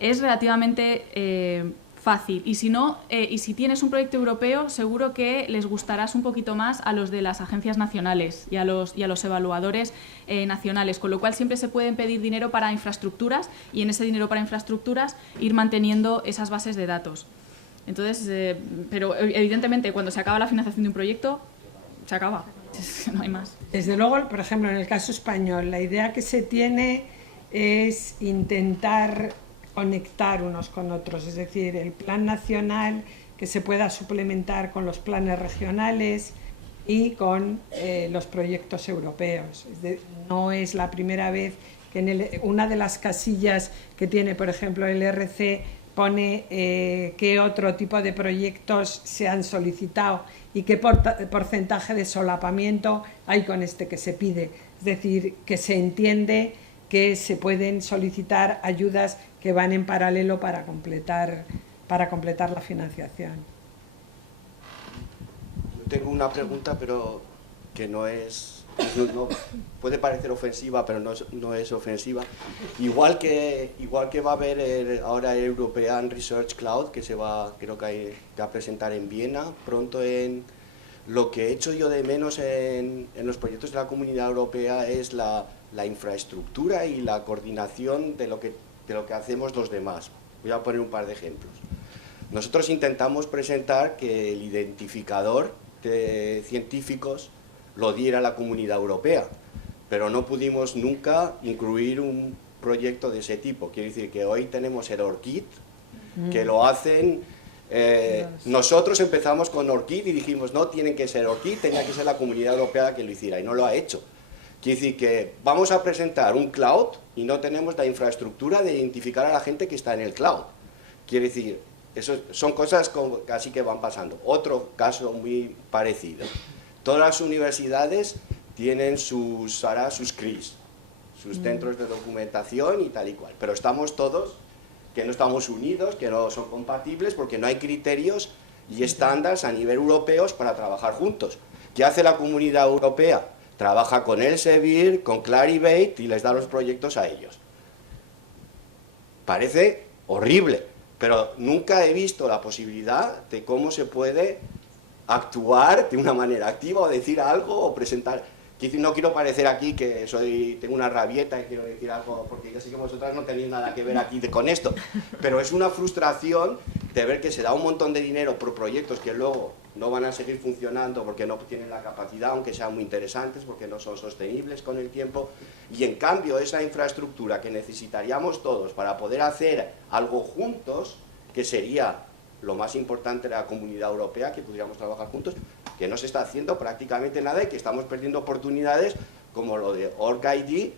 Es relativamente fácil, y si no, y si tienes un proyecto europeo, seguro que les gustarás un poquito más a los de las agencias nacionales y a los evaluadores nacionales, con lo cual siempre se pueden pedir dinero para infraestructuras, y en ese dinero para infraestructuras ir manteniendo esas bases de datos. Entonces, pero evidentemente cuando se acaba la financiación de un proyecto, se acaba, no hay más. Desde luego, por ejemplo, en el caso español, la idea que se tiene es intentar conectar unos con otros, es decir, el plan nacional que se pueda suplementar con los planes regionales y con los proyectos europeos. No es la primera vez que una de las casillas que tiene, por ejemplo, el RC pone qué otro tipo de proyectos se han solicitado y qué porcentaje de solapamiento hay con este que se pide. Es decir, que se entiende que se pueden solicitar ayudas que van en paralelo para completar la financiación. Yo tengo una pregunta, pero que no puede parecer ofensiva, pero no es ofensiva. Igual que va a haber ahora el European Research Cloud, que se va, creo que a presentar en Viena pronto. Lo que he hecho yo de menos en los proyectos de la Comunidad Europea es la infraestructura y la coordinación de lo que hacemos los demás. Voy a poner un par de ejemplos. Nosotros intentamos presentar que el identificador de científicos lo diera la Comunidad Europea, pero no pudimos nunca incluir un proyecto de ese tipo. Quiere decir que hoy tenemos el ORCID, que lo hacen... nosotros empezamos con ORCID y dijimos no, tiene que ser ORCID, tenía que ser la Comunidad Europea que lo hiciera, y no lo ha hecho. Quiere decir que vamos a presentar un cloud y no tenemos la infraestructura de identificar a la gente que está en el cloud. Quiere decir, eso son cosas así que van pasando. Otro caso muy parecido. Todas las universidades tienen sus CRIs, sus centros de documentación y tal y cual, pero estamos todos que no estamos unidos, que no son compatibles porque no hay criterios y estándares a nivel europeos para trabajar juntos. ¿Qué hace la Comunidad Europea? Trabaja con Elsevier, con Clarivate y les da los proyectos a ellos. Parece horrible, pero nunca he visto la posibilidad de cómo se puede actuar de una manera activa o decir algo o presentar. No quiero parecer aquí que tengo una rabieta y quiero decir algo, porque ya sé que vosotras no tenéis nada que ver aquí con esto, pero es una frustración de ver que se da un montón de dinero por proyectos que luego no van a seguir funcionando porque no tienen la capacidad, aunque sean muy interesantes, porque no son sostenibles con el tiempo, y en cambio esa infraestructura que necesitaríamos todos para poder hacer algo juntos, que sería lo más importante de la Comunidad Europea, que pudiéramos trabajar juntos, que no se está haciendo prácticamente nada y que estamos perdiendo oportunidades como lo de ORCID,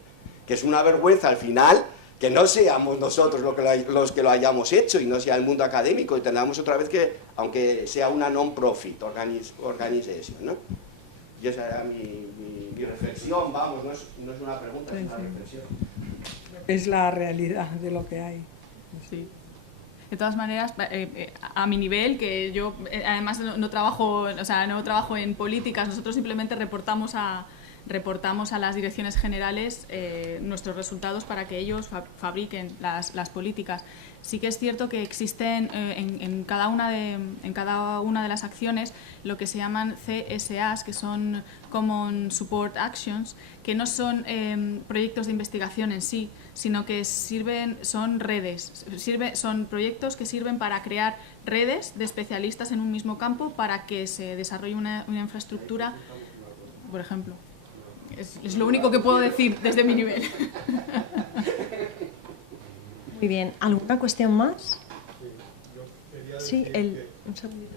que es una vergüenza al final que no seamos nosotros los que lo hayamos hecho y no sea el mundo académico, y tengamos otra vez que, aunque sea una non-profit organization, ¿no? Y esa era mi reflexión, vamos, no es una pregunta, es una reflexión. Es la realidad de lo que hay. Sí. De todas maneras, a mi nivel, que yo además no trabajo en políticas, nosotros simplemente reportamos a las direcciones generales nuestros resultados para que ellos fabriquen las políticas. Sí que es cierto que existen en cada una de las acciones lo que se llaman CSAs, que son Common Support Actions, que no son proyectos de investigación en sí, sino que son redes, son proyectos que sirven para crear redes de especialistas en un mismo campo para que se desarrolle una infraestructura, por ejemplo. Es lo único que puedo decir desde mi nivel. Muy bien. ¿Alguna cuestión más? Sí, un segundito.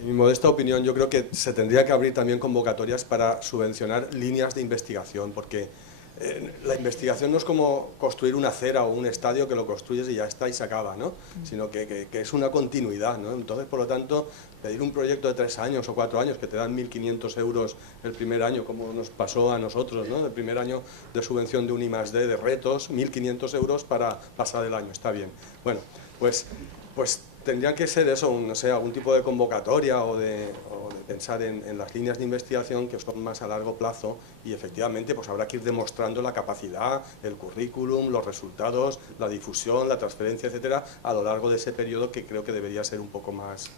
En mi modesta opinión, yo creo que se tendría que abrir también convocatorias para subvencionar líneas de investigación, porque la investigación no es como construir una acera o un estadio que lo construyes y ya está y se acaba, ¿no? Sino que es una continuidad, ¿no? Entonces, por lo tanto, pedir un proyecto de 3 años o 4 años que te dan 1.500 euros el primer año, como nos pasó a nosotros, ¿no? El primer año de subvención de un I+D de retos, 1.500 euros para pasar el año, está bien. Bueno, pues tendría que ser eso, no sé, algún tipo de convocatoria o de pensar en las líneas de investigación que son más a largo plazo, y efectivamente pues habrá que ir demostrando la capacidad, el currículum, los resultados, la difusión, la transferencia, etcétera, a lo largo de ese periodo, que creo que debería ser un poco más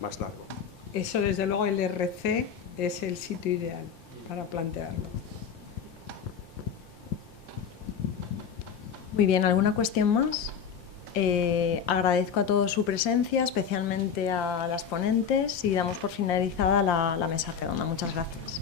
largo. Eso, desde luego, el RC es el sitio ideal para plantearlo. Muy bien, ¿alguna cuestión más? Agradezco a todos su presencia, especialmente a las ponentes, y damos por finalizada la mesa redonda. Muchas gracias.